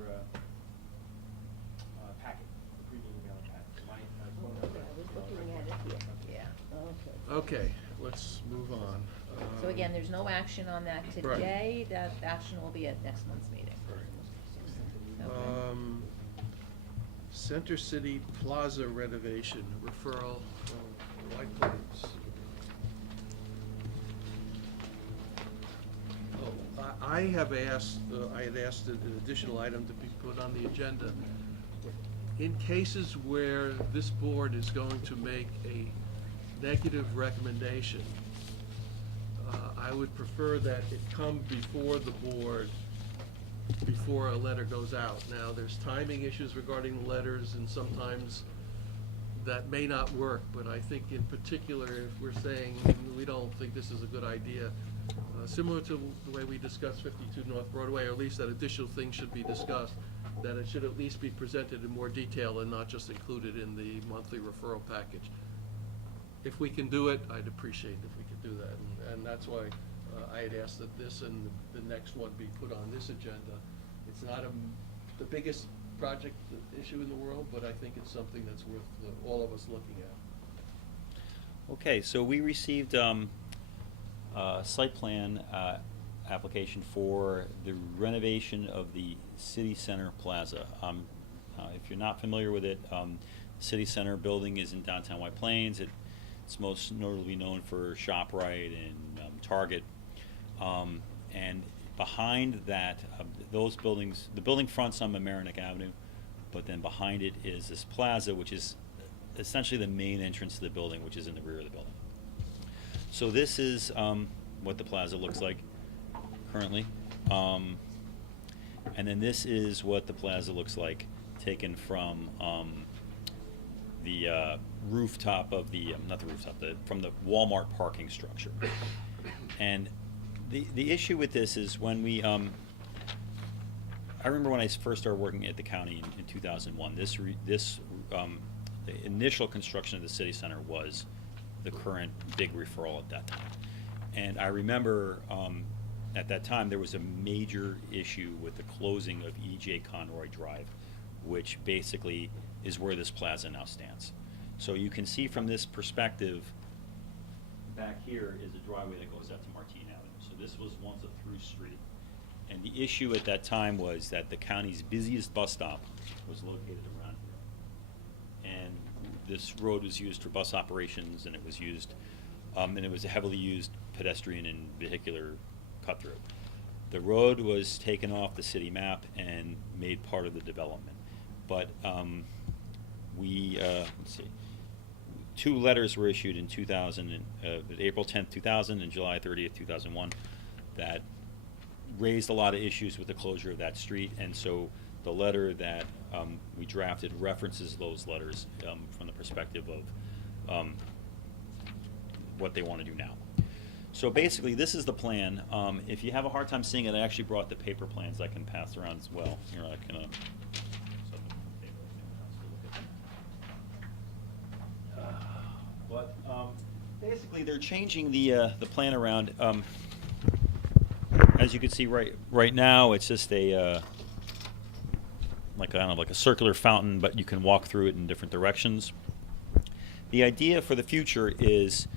packet, the pre-meeting email packet. My phone number. I was looking at it here. Yeah. Okay. Okay, let's move on. So again, there's no action on that Right. today. That action will be at next month's meeting. Okay. Center City Plaza renovation, referral from White Plains. I had asked an additional item to be put on the agenda. In cases where this board is going to make a negative recommendation, I would prefer that it come before the board before a letter goes out. Now, there's timing issues regarding the letters, and sometimes that may not work, but I think in particular, if we're saying we don't think this is a good idea, similar to the way we discussed 52 North Broadway, or at least that additional things should be discussed, that it should at least be presented in more detail and not just included in the monthly referral package. If we can do it, I'd appreciate it if we could do that, and that's why I had asked that this and the next one be put on this agenda. It's not the biggest project issue in the world, but I think it's something that's worth all of us looking at. Okay, so we received a site plan application for the renovation of the City Center Plaza. If you're not familiar with it, City Center building is in downtown White Plains. It's most notably known for ShopRite and Target. And behind that, those buildings, the building fronts on Mamaroneck Avenue, but then behind it is this plaza, which is essentially the main entrance to the building, which is in the rear of the building. So this is what the plaza looks like currently. And then this is what the plaza looks like taken from the rooftop of the, not the rooftop, from the Walmart parking structure. And the issue with this is when we, I remember when I first started working at the county in 2001, the initial construction of the city center was the current big referral at that time. And I remember at that time there was a major issue with the closing of E.J. Conroy Drive, which basically is where this plaza now stands. So you can see from this perspective, back here is a driveway that goes out to Martine Avenue. So this was once a through street. And the issue at that time was that the county's busiest bus stop was located around here. And this road was used for bus operations, and it was used, and it was a heavily used pedestrian and vehicular cut-through. The road was taken off the city map and made part of the development. But let's see, 2 letters were issued in 2000, April 10th, 2000 and July 30th, 2001, that raised a lot of issues with the closure of that street. And so the letter that we drafted references those letters from the perspective of what they want to do now. So basically, this is the plan. If you have a hard time seeing it, I actually brought the paper plans I can pass around as well. Here, I can. But basically, they're changing the plan around. As you can see right now, it's just a like a circular fountain, but you can walk through it in different directions. The idea for the future is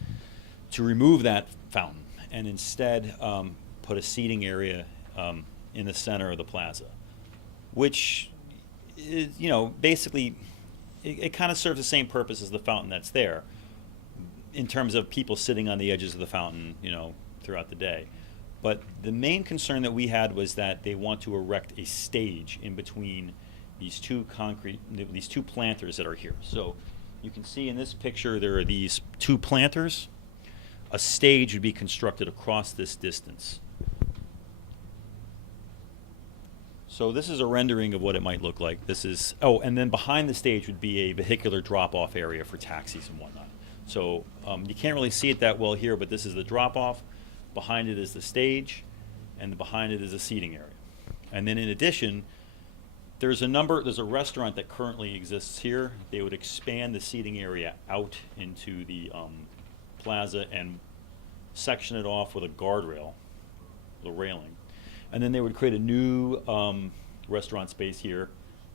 to remove that fountain and instead put a seating area in the center of the plaza, which is, basically it kind of serves the same purpose as the fountain that's there in terms of people sitting on the edges of the fountain, throughout the day. But the main concern that we had was that they want to erect a stage in between these two planters that are here. So you can see in this picture there are these 2 planters. A stage would be constructed across this distance. So this is a rendering of what it might look like. This is, and then behind the stage would be a vehicular drop-off area for taxis and whatnot. So you can't really see it that well here, but this is the drop-off. Behind it is the stage, and behind it is a seating area. And then in addition, there's a restaurant that currently exists here. They would expand the seating area out into the plaza and section it off with a guardrail, the railing. And then they would create a new restaurant space here,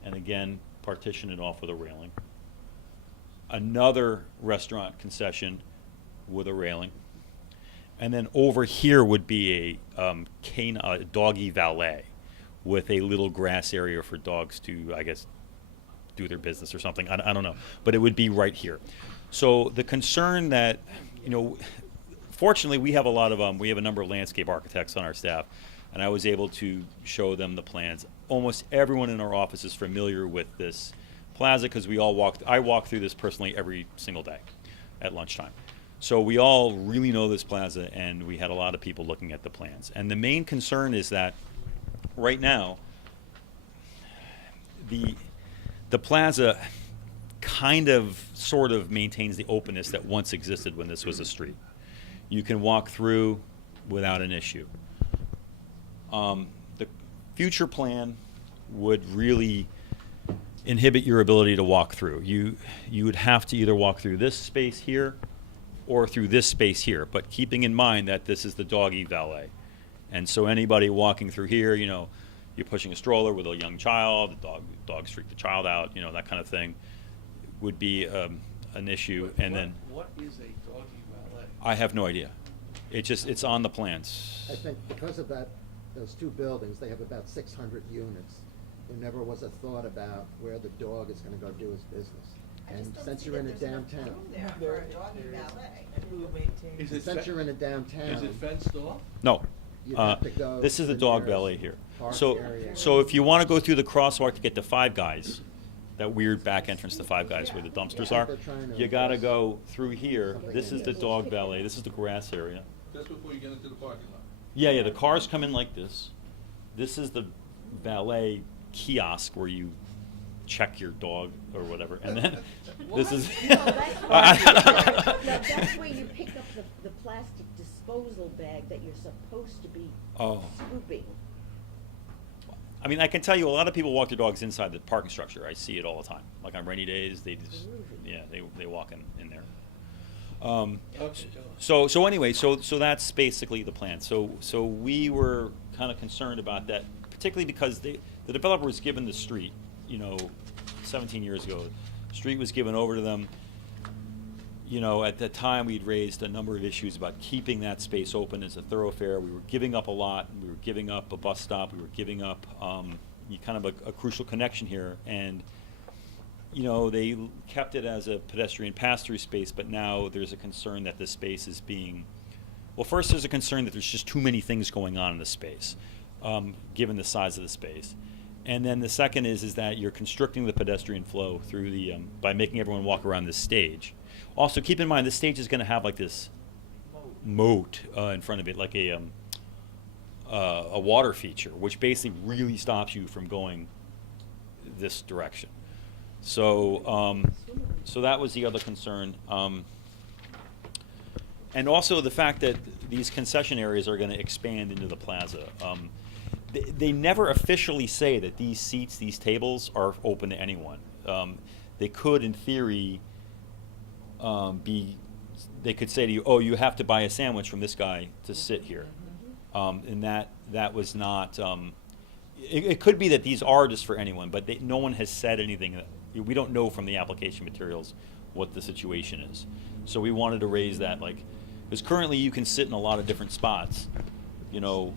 and again, partition it off with a railing. Another restaurant concession with a railing. And then over here would be a doggy valet with a little grass area for dogs to, I guess, do their business or something. I don't know. But it would be right here. So the concern that, fortunately we have a number of landscape architects on our staff, and I was able to show them the plans. Almost everyone in our office is familiar with this plaza because I walk through this personally every single day at lunchtime. So we all really know this plaza, and we had a lot of people looking at the plans. And the main concern is that right now, the plaza kind of, sort of maintains the openness that once existed when this was a street. You can walk through without an issue. The future plan would really inhibit your ability to walk through. You would have to either walk through this space here or through this space here, but keeping in mind that this is the doggy valet. And so anybody walking through here, you're pushing a stroller with a young child, the dog freaked the child out, that kind of thing, would be an issue. What is a doggy valet? I have no idea. It's on the plans. I think because of those 2 buildings, they have about 600 units. There never was a thought about where the dog is gonna go do his business. And since you're in a downtown. For a doggy valet. Who maintains? Since you're in a downtown. Is it fenced off? No. You'd have to go This is to the the dog nearest valet here. park So area. if you want to go through the crosswalk to get to Five Guys, that weird back entrance to Five Guys where the dumpsters Yeah, are, they're trying to you got to address go through here. something This is like the this. dog valet. This is the grass area. Just before you get into the parking lot. Yeah, the cars come in like this. This is the valet kiosk where you check your dog or whatever, and then this is. No, that's where you pick up the plastic disposal bag that you're supposed to be scooping. I mean, I can tell you a lot of people walk their dogs inside the parking structure. I see it all the time. Like on rainy days, they just, they walk in there. So anyway, so that's basically the plan. So we were kind of concerned about that, particularly because the developer was given the street, 17 years ago. The street was given over to them. you know, at the time, we'd raised a number of issues about keeping that space open as a thoroughfare. We were giving up a lot. We were giving up a bus stop. We were giving up kind of a crucial connection here. And, you know, they kept it as a pedestrian pass-through space, but now there's a concern that this space is being, well, first there's a concern that there's just too many things going on in the space, given the size of the space. And then the second is that you're constricting the pedestrian flow through the, by making everyone walk around this stage. Also, keep in mind, this stage is going to have like this moat in front of it, like a water feature, which basically really stops you from going this direction. So, so that was the other concern. And also the fact that these concession areas are going to expand into the plaza. They never officially say that these seats, these tables, are open to anyone. They could, in theory, they could say to you, oh, you have to buy a sandwich from this guy to sit here. And that was not, it could be that these are just for anyone, but no one has said anything. We don't know from the application materials what the situation is. So we wanted to raise that, like, because currently you can sit in a lot of different spots. You know,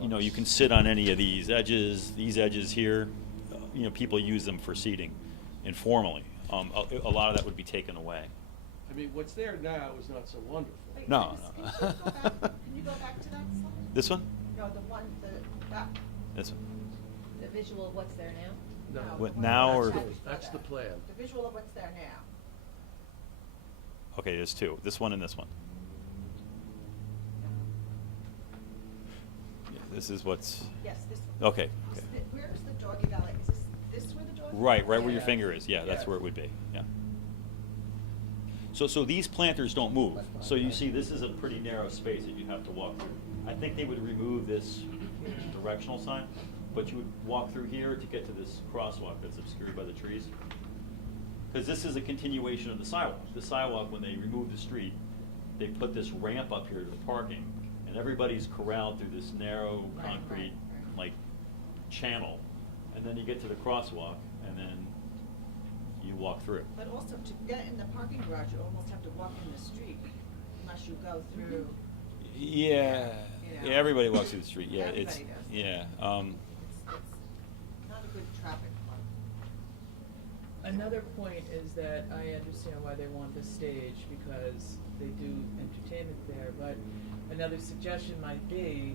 you can sit on any of these edges here. You know, people use them for seating informally. A lot of that would be taken away. I mean, what's there now is not so wonderful. Wait, No. Can you go back to that slide? This one? No, that, This one? The visual of what's there now? No. What, the one now that's or? attached to That's the that. plan. The visual of what's there now. Okay, there's two. This one and this one. Yeah, this is what's. Yes, this. Okay. Where is the doggy valley? Is this where the doggy? Right where valley your is? finger is. Yeah, that's Yeah. where it would be. Yeah. So these planters don't move. So you see, this is a pretty narrow space that you have to walk through. I think they would remove this directional sign, but you would walk through here to get to this crosswalk that's obscured by the trees. Because this is a continuation of the sidewalk. The sidewalk, when they remove the street, they put this ramp up here to the parking, and everybody's corralled through this narrow concrete, like, channel. And then you get to the crosswalk, and then you walk through. But also to get in the parking garage, you almost have to walk in the street unless you go through. Yeah. You know. Yeah, everybody walks through the street. Yeah, it's, Everybody does. yeah. It's not a good traffic flow. Another point is that I understand why they want this stage, because they do entertainment there, but another suggestion might be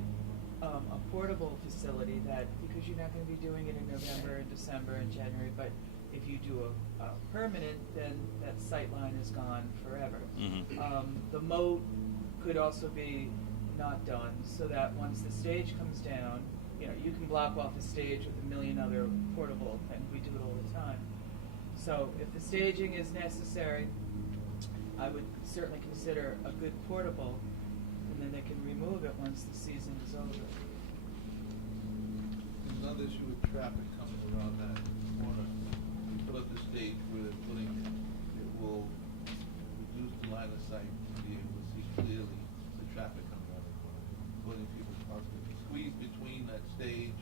a portable facility that, because you're not gonna be doing it in November and December and January, but if you do a permanent, then that sight line is gone forever. The moat could also be not done, so that once the stage comes down, you know, you can block off a stage with a million other portable things. We do it all the time. So if the staging is necessary, I would certainly consider a good portable, and then they can remove it once the season is over. There's another issue with traffic coming around that corner. You put up the stage where they're putting it, it will reduce the line of sight to be able to see clearly the traffic coming around the corner. Putting people parked, squeeze between that stage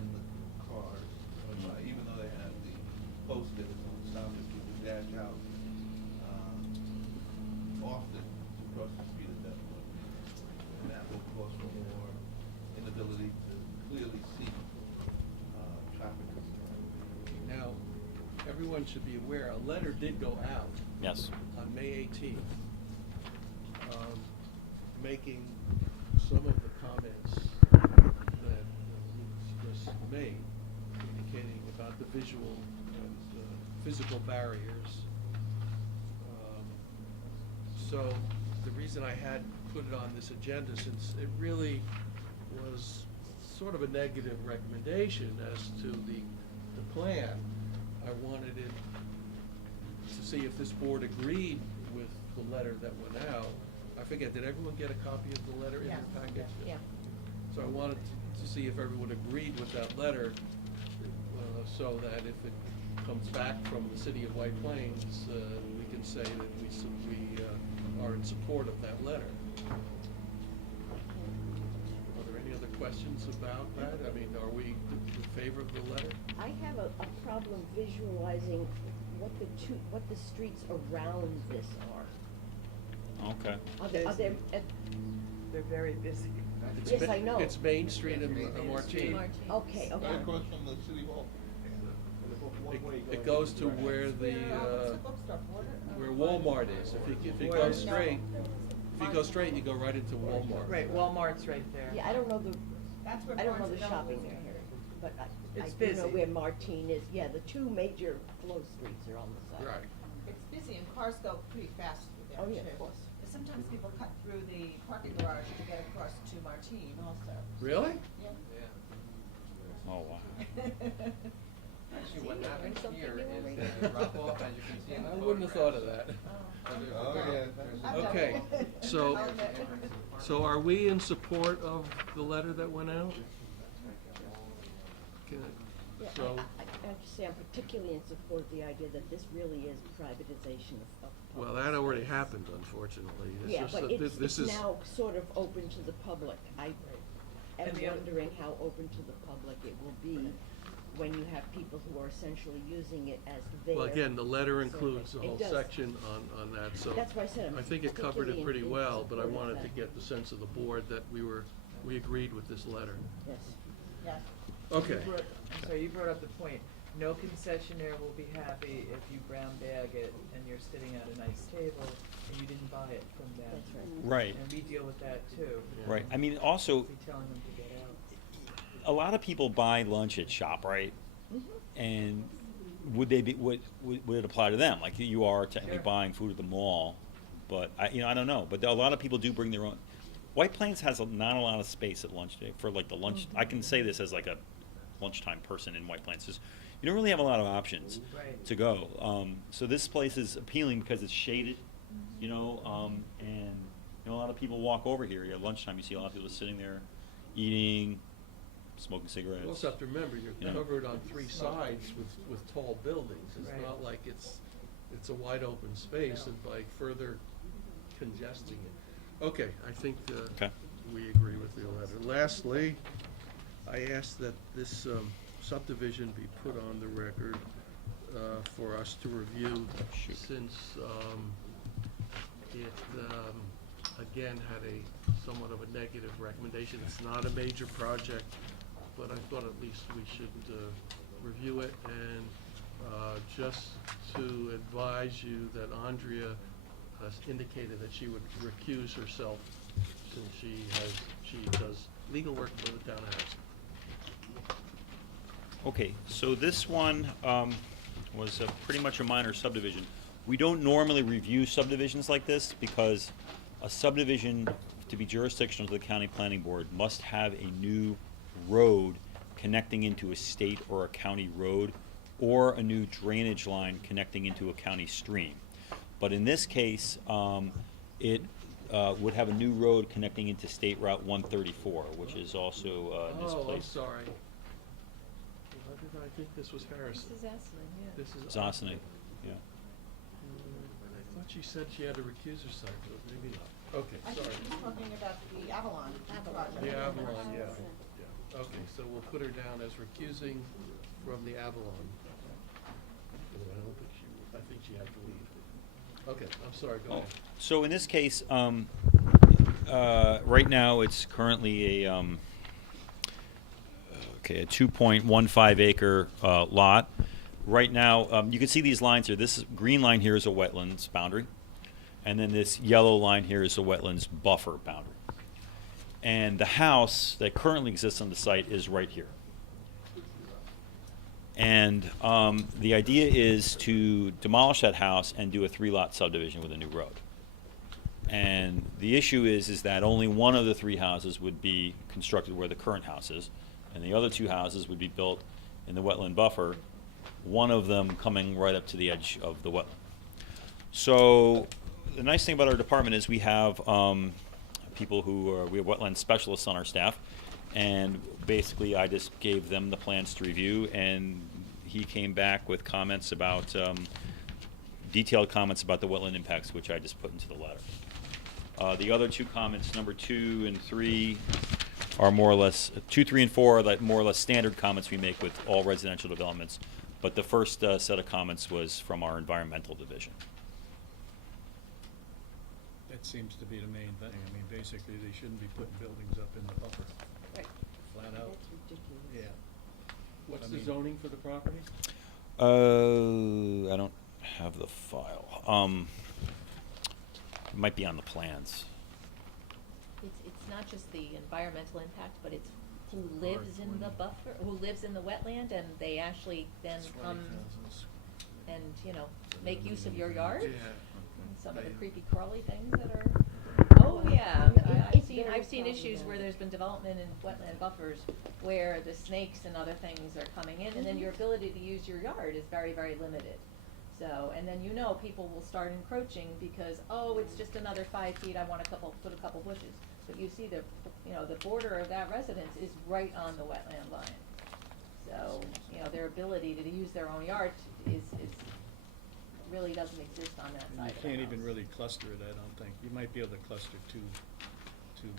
and the cars, even though they have the post there, it's only stopping people dash out, often to cross the street at that point. And that will cause for more inability to clearly see, traffic. Now, everyone should be aware, a letter did go out. Yes. On May 18th, making some of the comments that Luke just made, indicating about the visual and physical barriers. So the reason I had put it on this agenda, since it really was sort of a negative recommendation as to the plan, I wanted it to see if this board agreed with the letter that went out. I forget, did everyone get a copy of the letter in the package? Yeah. So I wanted to see if everyone agreed with that letter, so that if it comes back from the city of White Plains, we can say that we are in support of that letter. Are there any other questions about that? I mean, are we in favor of the letter? I have a problem visualizing what the streets around this are. Okay. Are there, They're very busy. Yes, I know. It's Main Street and Martine. okay, okay. Right across from the city hall. It goes to where the, where Walmart is. If you go straight, you go right into Walmart. Right, Walmart's right there. Yeah, I don't know That's where I don't know Barnes the and Noble shopping is. there, but I It's do know busy. where Martine is. Yeah, the two major flow streets are on the side. Right. It's busy and cars go pretty fast through there Oh, yeah, too. of course. And sometimes people cut through the parking garage to get across to Martine also. Really? Yeah. Oh, wow. Actually, what See, you happens learned something here new is every that day. the drop off, as you can see in the I wouldn't have thought of that. Oh, yeah. Okay, so are we in support of the letter that went out? Good. Yeah, So, I have to say, I'm particularly in support of the idea that this really is privatization of well, public that already space. happened, unfortunately. It's Yeah, just but that it's this is, now sort of open to the public. I am And the other- wondering how open to the public it will be when you have people who are essentially using it as their. well, again, the letter includes a It whole does. section on that, so. That's why I said I'm I think it covered it particularly pretty in well, but I support of wanted to that. get the sense of the board that we agreed with this letter. Yes. Yes. Okay. I'm sorry, you brought up the point. No concessionaire will be happy if you brown bag it and you're sitting at a nice table and you didn't buy it from them. That's right. Right. And we deal with that too. Right. I mean, also, Be telling them to get out. a lot of people buy lunch at Shop, right? And would they be, would it apply to them? Like you are technically Sure. buying food at the mall, but I don't know. But a lot of people do bring their own. White Plains has not a lot of space at lunch day for like the lunch. I can say this as like a lunchtime person in White Plains. Is you don't really have a lot of options Right. to go. So this place is appealing because it's shaded, and a lot of people walk over here at lunchtime. You see a lot of people sitting there, eating, smoking cigarettes. You also have to remember, you're Yeah. covered on three sides with tall buildings. It's Right. not like it's a wide open space, No. and by further congesting it. Okay, I think Okay. we agree with the letter. Lastly, I ask that this subdivision be put on the record for us to review, since it again had a somewhat of a negative recommendation. It's not a major project, but I thought at least we should review it, and just to advise you that Andrea has indicated that she would recuse herself since she does legal work for the town of Harrison. Okay, so this one was pretty much a minor subdivision. We don't normally review subdivisions like this because a subdivision, to be jurisdictional to the county planning board, must have a new road connecting into a state or a county road, or a new drainage line connecting into a county stream. But in this case, it would have a new road connecting into State Route 134, which is also Oh, I'm misplaced. sorry. Why did I think this was Harrison? This is Esslin, yeah. This is Zossany, yeah. I thought she said she had to recuse herself, but maybe not. Okay, I think sorry. she's talking about the Avalon project. The Avalon, yeah. Okay, so we'll put her down as recusing from the Avalon. I think she had to leave. Okay, I'm sorry, go Oh, ahead. so in this case, right now, it's currently a 2.15 acre lot. Right now, you can see these lines here. This green line here is a wetlands boundary, and then this yellow line here is a wetlands buffer boundary. And the house that currently exists on the site is right here. And the idea is to demolish that house and do a 3-lot subdivision with a new road. And the issue is that only one of the 3 houses would be constructed where the current house is, and the other 2 houses would be built in the wetland buffer, one of them coming right up to the edge of the wetland. So the nice thing about our department is we have people we have wetland specialists on our staff, and basically I just gave them the plans to review, and he came back with comments about, detailed comments about the wetland impacts, which I just put into the letter. The other 2 comments, number 2 and 3, are more or less, 2, 3, and 4 are like more or less standard comments we make with all residential developments. But the first set of comments was from our environmental division. That seems to be the main thing. I mean, basically, they shouldn't be putting buildings up in the buffer. Right. Flat out. That's ridiculous. Yeah. What's I the mean- zoning for the property? I don't have the file. It might be on the plans. It's not just the environmental impact, but it's who lives in the buffer, who lives in the wetland, and they actually then come and, you know, make use of your yard. Yeah. And some of the They- creepy crawly things that are, oh, yeah, I've seen issues where there's been development in wetland buffers where the snakes and other things are coming in, and then your ability to use your yard is very, very limited. So, and then people will start encroaching because, oh, it's just another 5 feet, I want put a couple bushes. But you see the border of that residence is right on the wetland line. So, their ability to use their own yard is really doesn't exist on that And side you of the can't even house. really cluster it, I don't think. You might be able to cluster two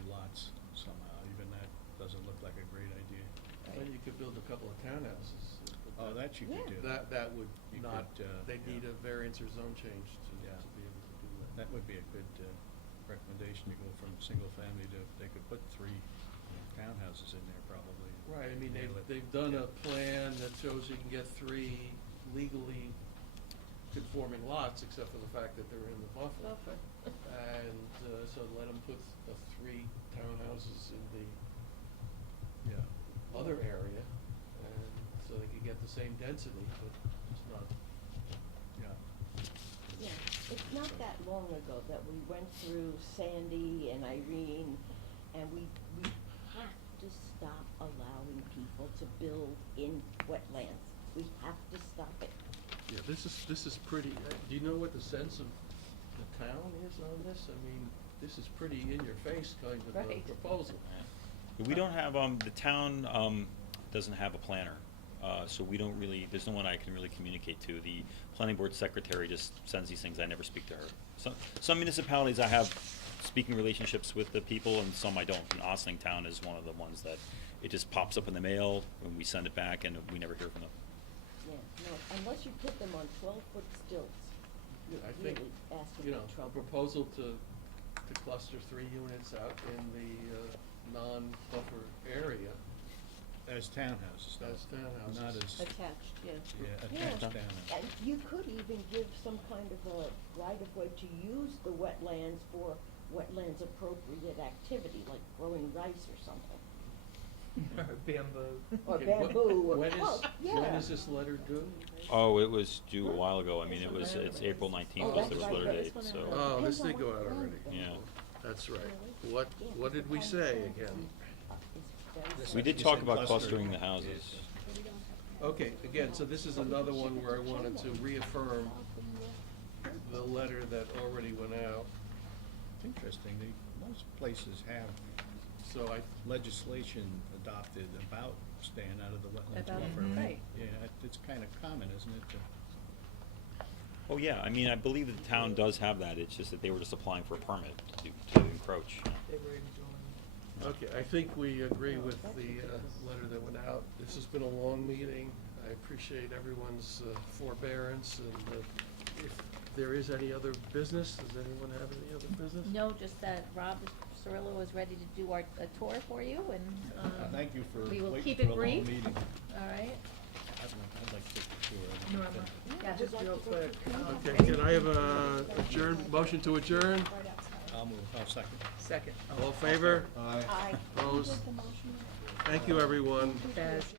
lots somehow. Even that doesn't look like a great idea. Well, you could build a couple of townhouses. Oh, that you could do. That would You not, could, they'd yeah. need a variance or zone change to be Yeah. able to do that. That would be a good recommendation to go from single family to, they could put 3 townhouses in there probably. Right, I mean, Nail it. they've done a plan that shows you can get 3 legally conforming lots, except for the fact that they're in the buffer. And, so let them put 3 townhouses in the Yeah. other area, and so they could get the same density, but it's not. Yeah. Yeah, it's not that long ago that we went through Sandy and Irene, and we have to stop allowing people to build in wetlands. We have to stop it. Yeah, this is pretty, do you know what the sense of the town is on this? I mean, this is pretty in-your-face kind of a Right. proposal. We don't have, the town doesn't have a planner, so we don't really, there's no one I can really communicate to. The planning board secretary just sends these things, I never speak to her. Some municipalities I have speaking relationships with the people, and some I don't. And Osling Town is one of the ones that it just pops up in the mail, and we send it back, and we never hear from them. Yeah, no, unless you put them on 12-foot stilts, you're I think, really asking you know, for a trouble. proposal to cluster 3 units out in the non-buffer area. As townhouses, though. As townhouses. Not as, Attached, yeah. yeah, Yeah, attached townhouses. and you could even give some kind of a right-of-way to use the wetlands for wetlands appropriate activity, like growing rice or something. Bamboo. Or Okay, bamboo, or, when well, yeah. When is this letter due? Oh, it was due a while ago. I mean, it's April 19th Oh, was the that's right, letter right. date, so. Oh, this Depends on did go what out land already. it Yeah. is. That's right. Yeah, What 'cause did the we kind say of again? is very We did You talk said about clustering. clustering the houses. Okay, again, so this is another one where I wanted to reaffirm the letter that already went out. It's interesting, most places have So legislation adopted about staying out of the wetlands About- buffer. right. Yeah, it's kind of common, isn't it? to- Oh, yeah, I mean, I believe that the town does have that. It's just that they were just applying for a permit to encroach. They were enjoying. Okay, I think we agree with the letter that went out. This has been a long meeting. I appreciate everyone's forbearance, and if there is any other business, does anyone have any other business? No, just that Rob Cirillo is ready to do a tour for you, and Thank you for we will waiting keep for it a long brief. meeting. All right? I'd like to take the tour. Norma, Yeah. just real quick. Okay, can I have a motion to adjourn? I'll move, second. Second. All in favor? Aye. Opposed? Thank you, everyone. Yes.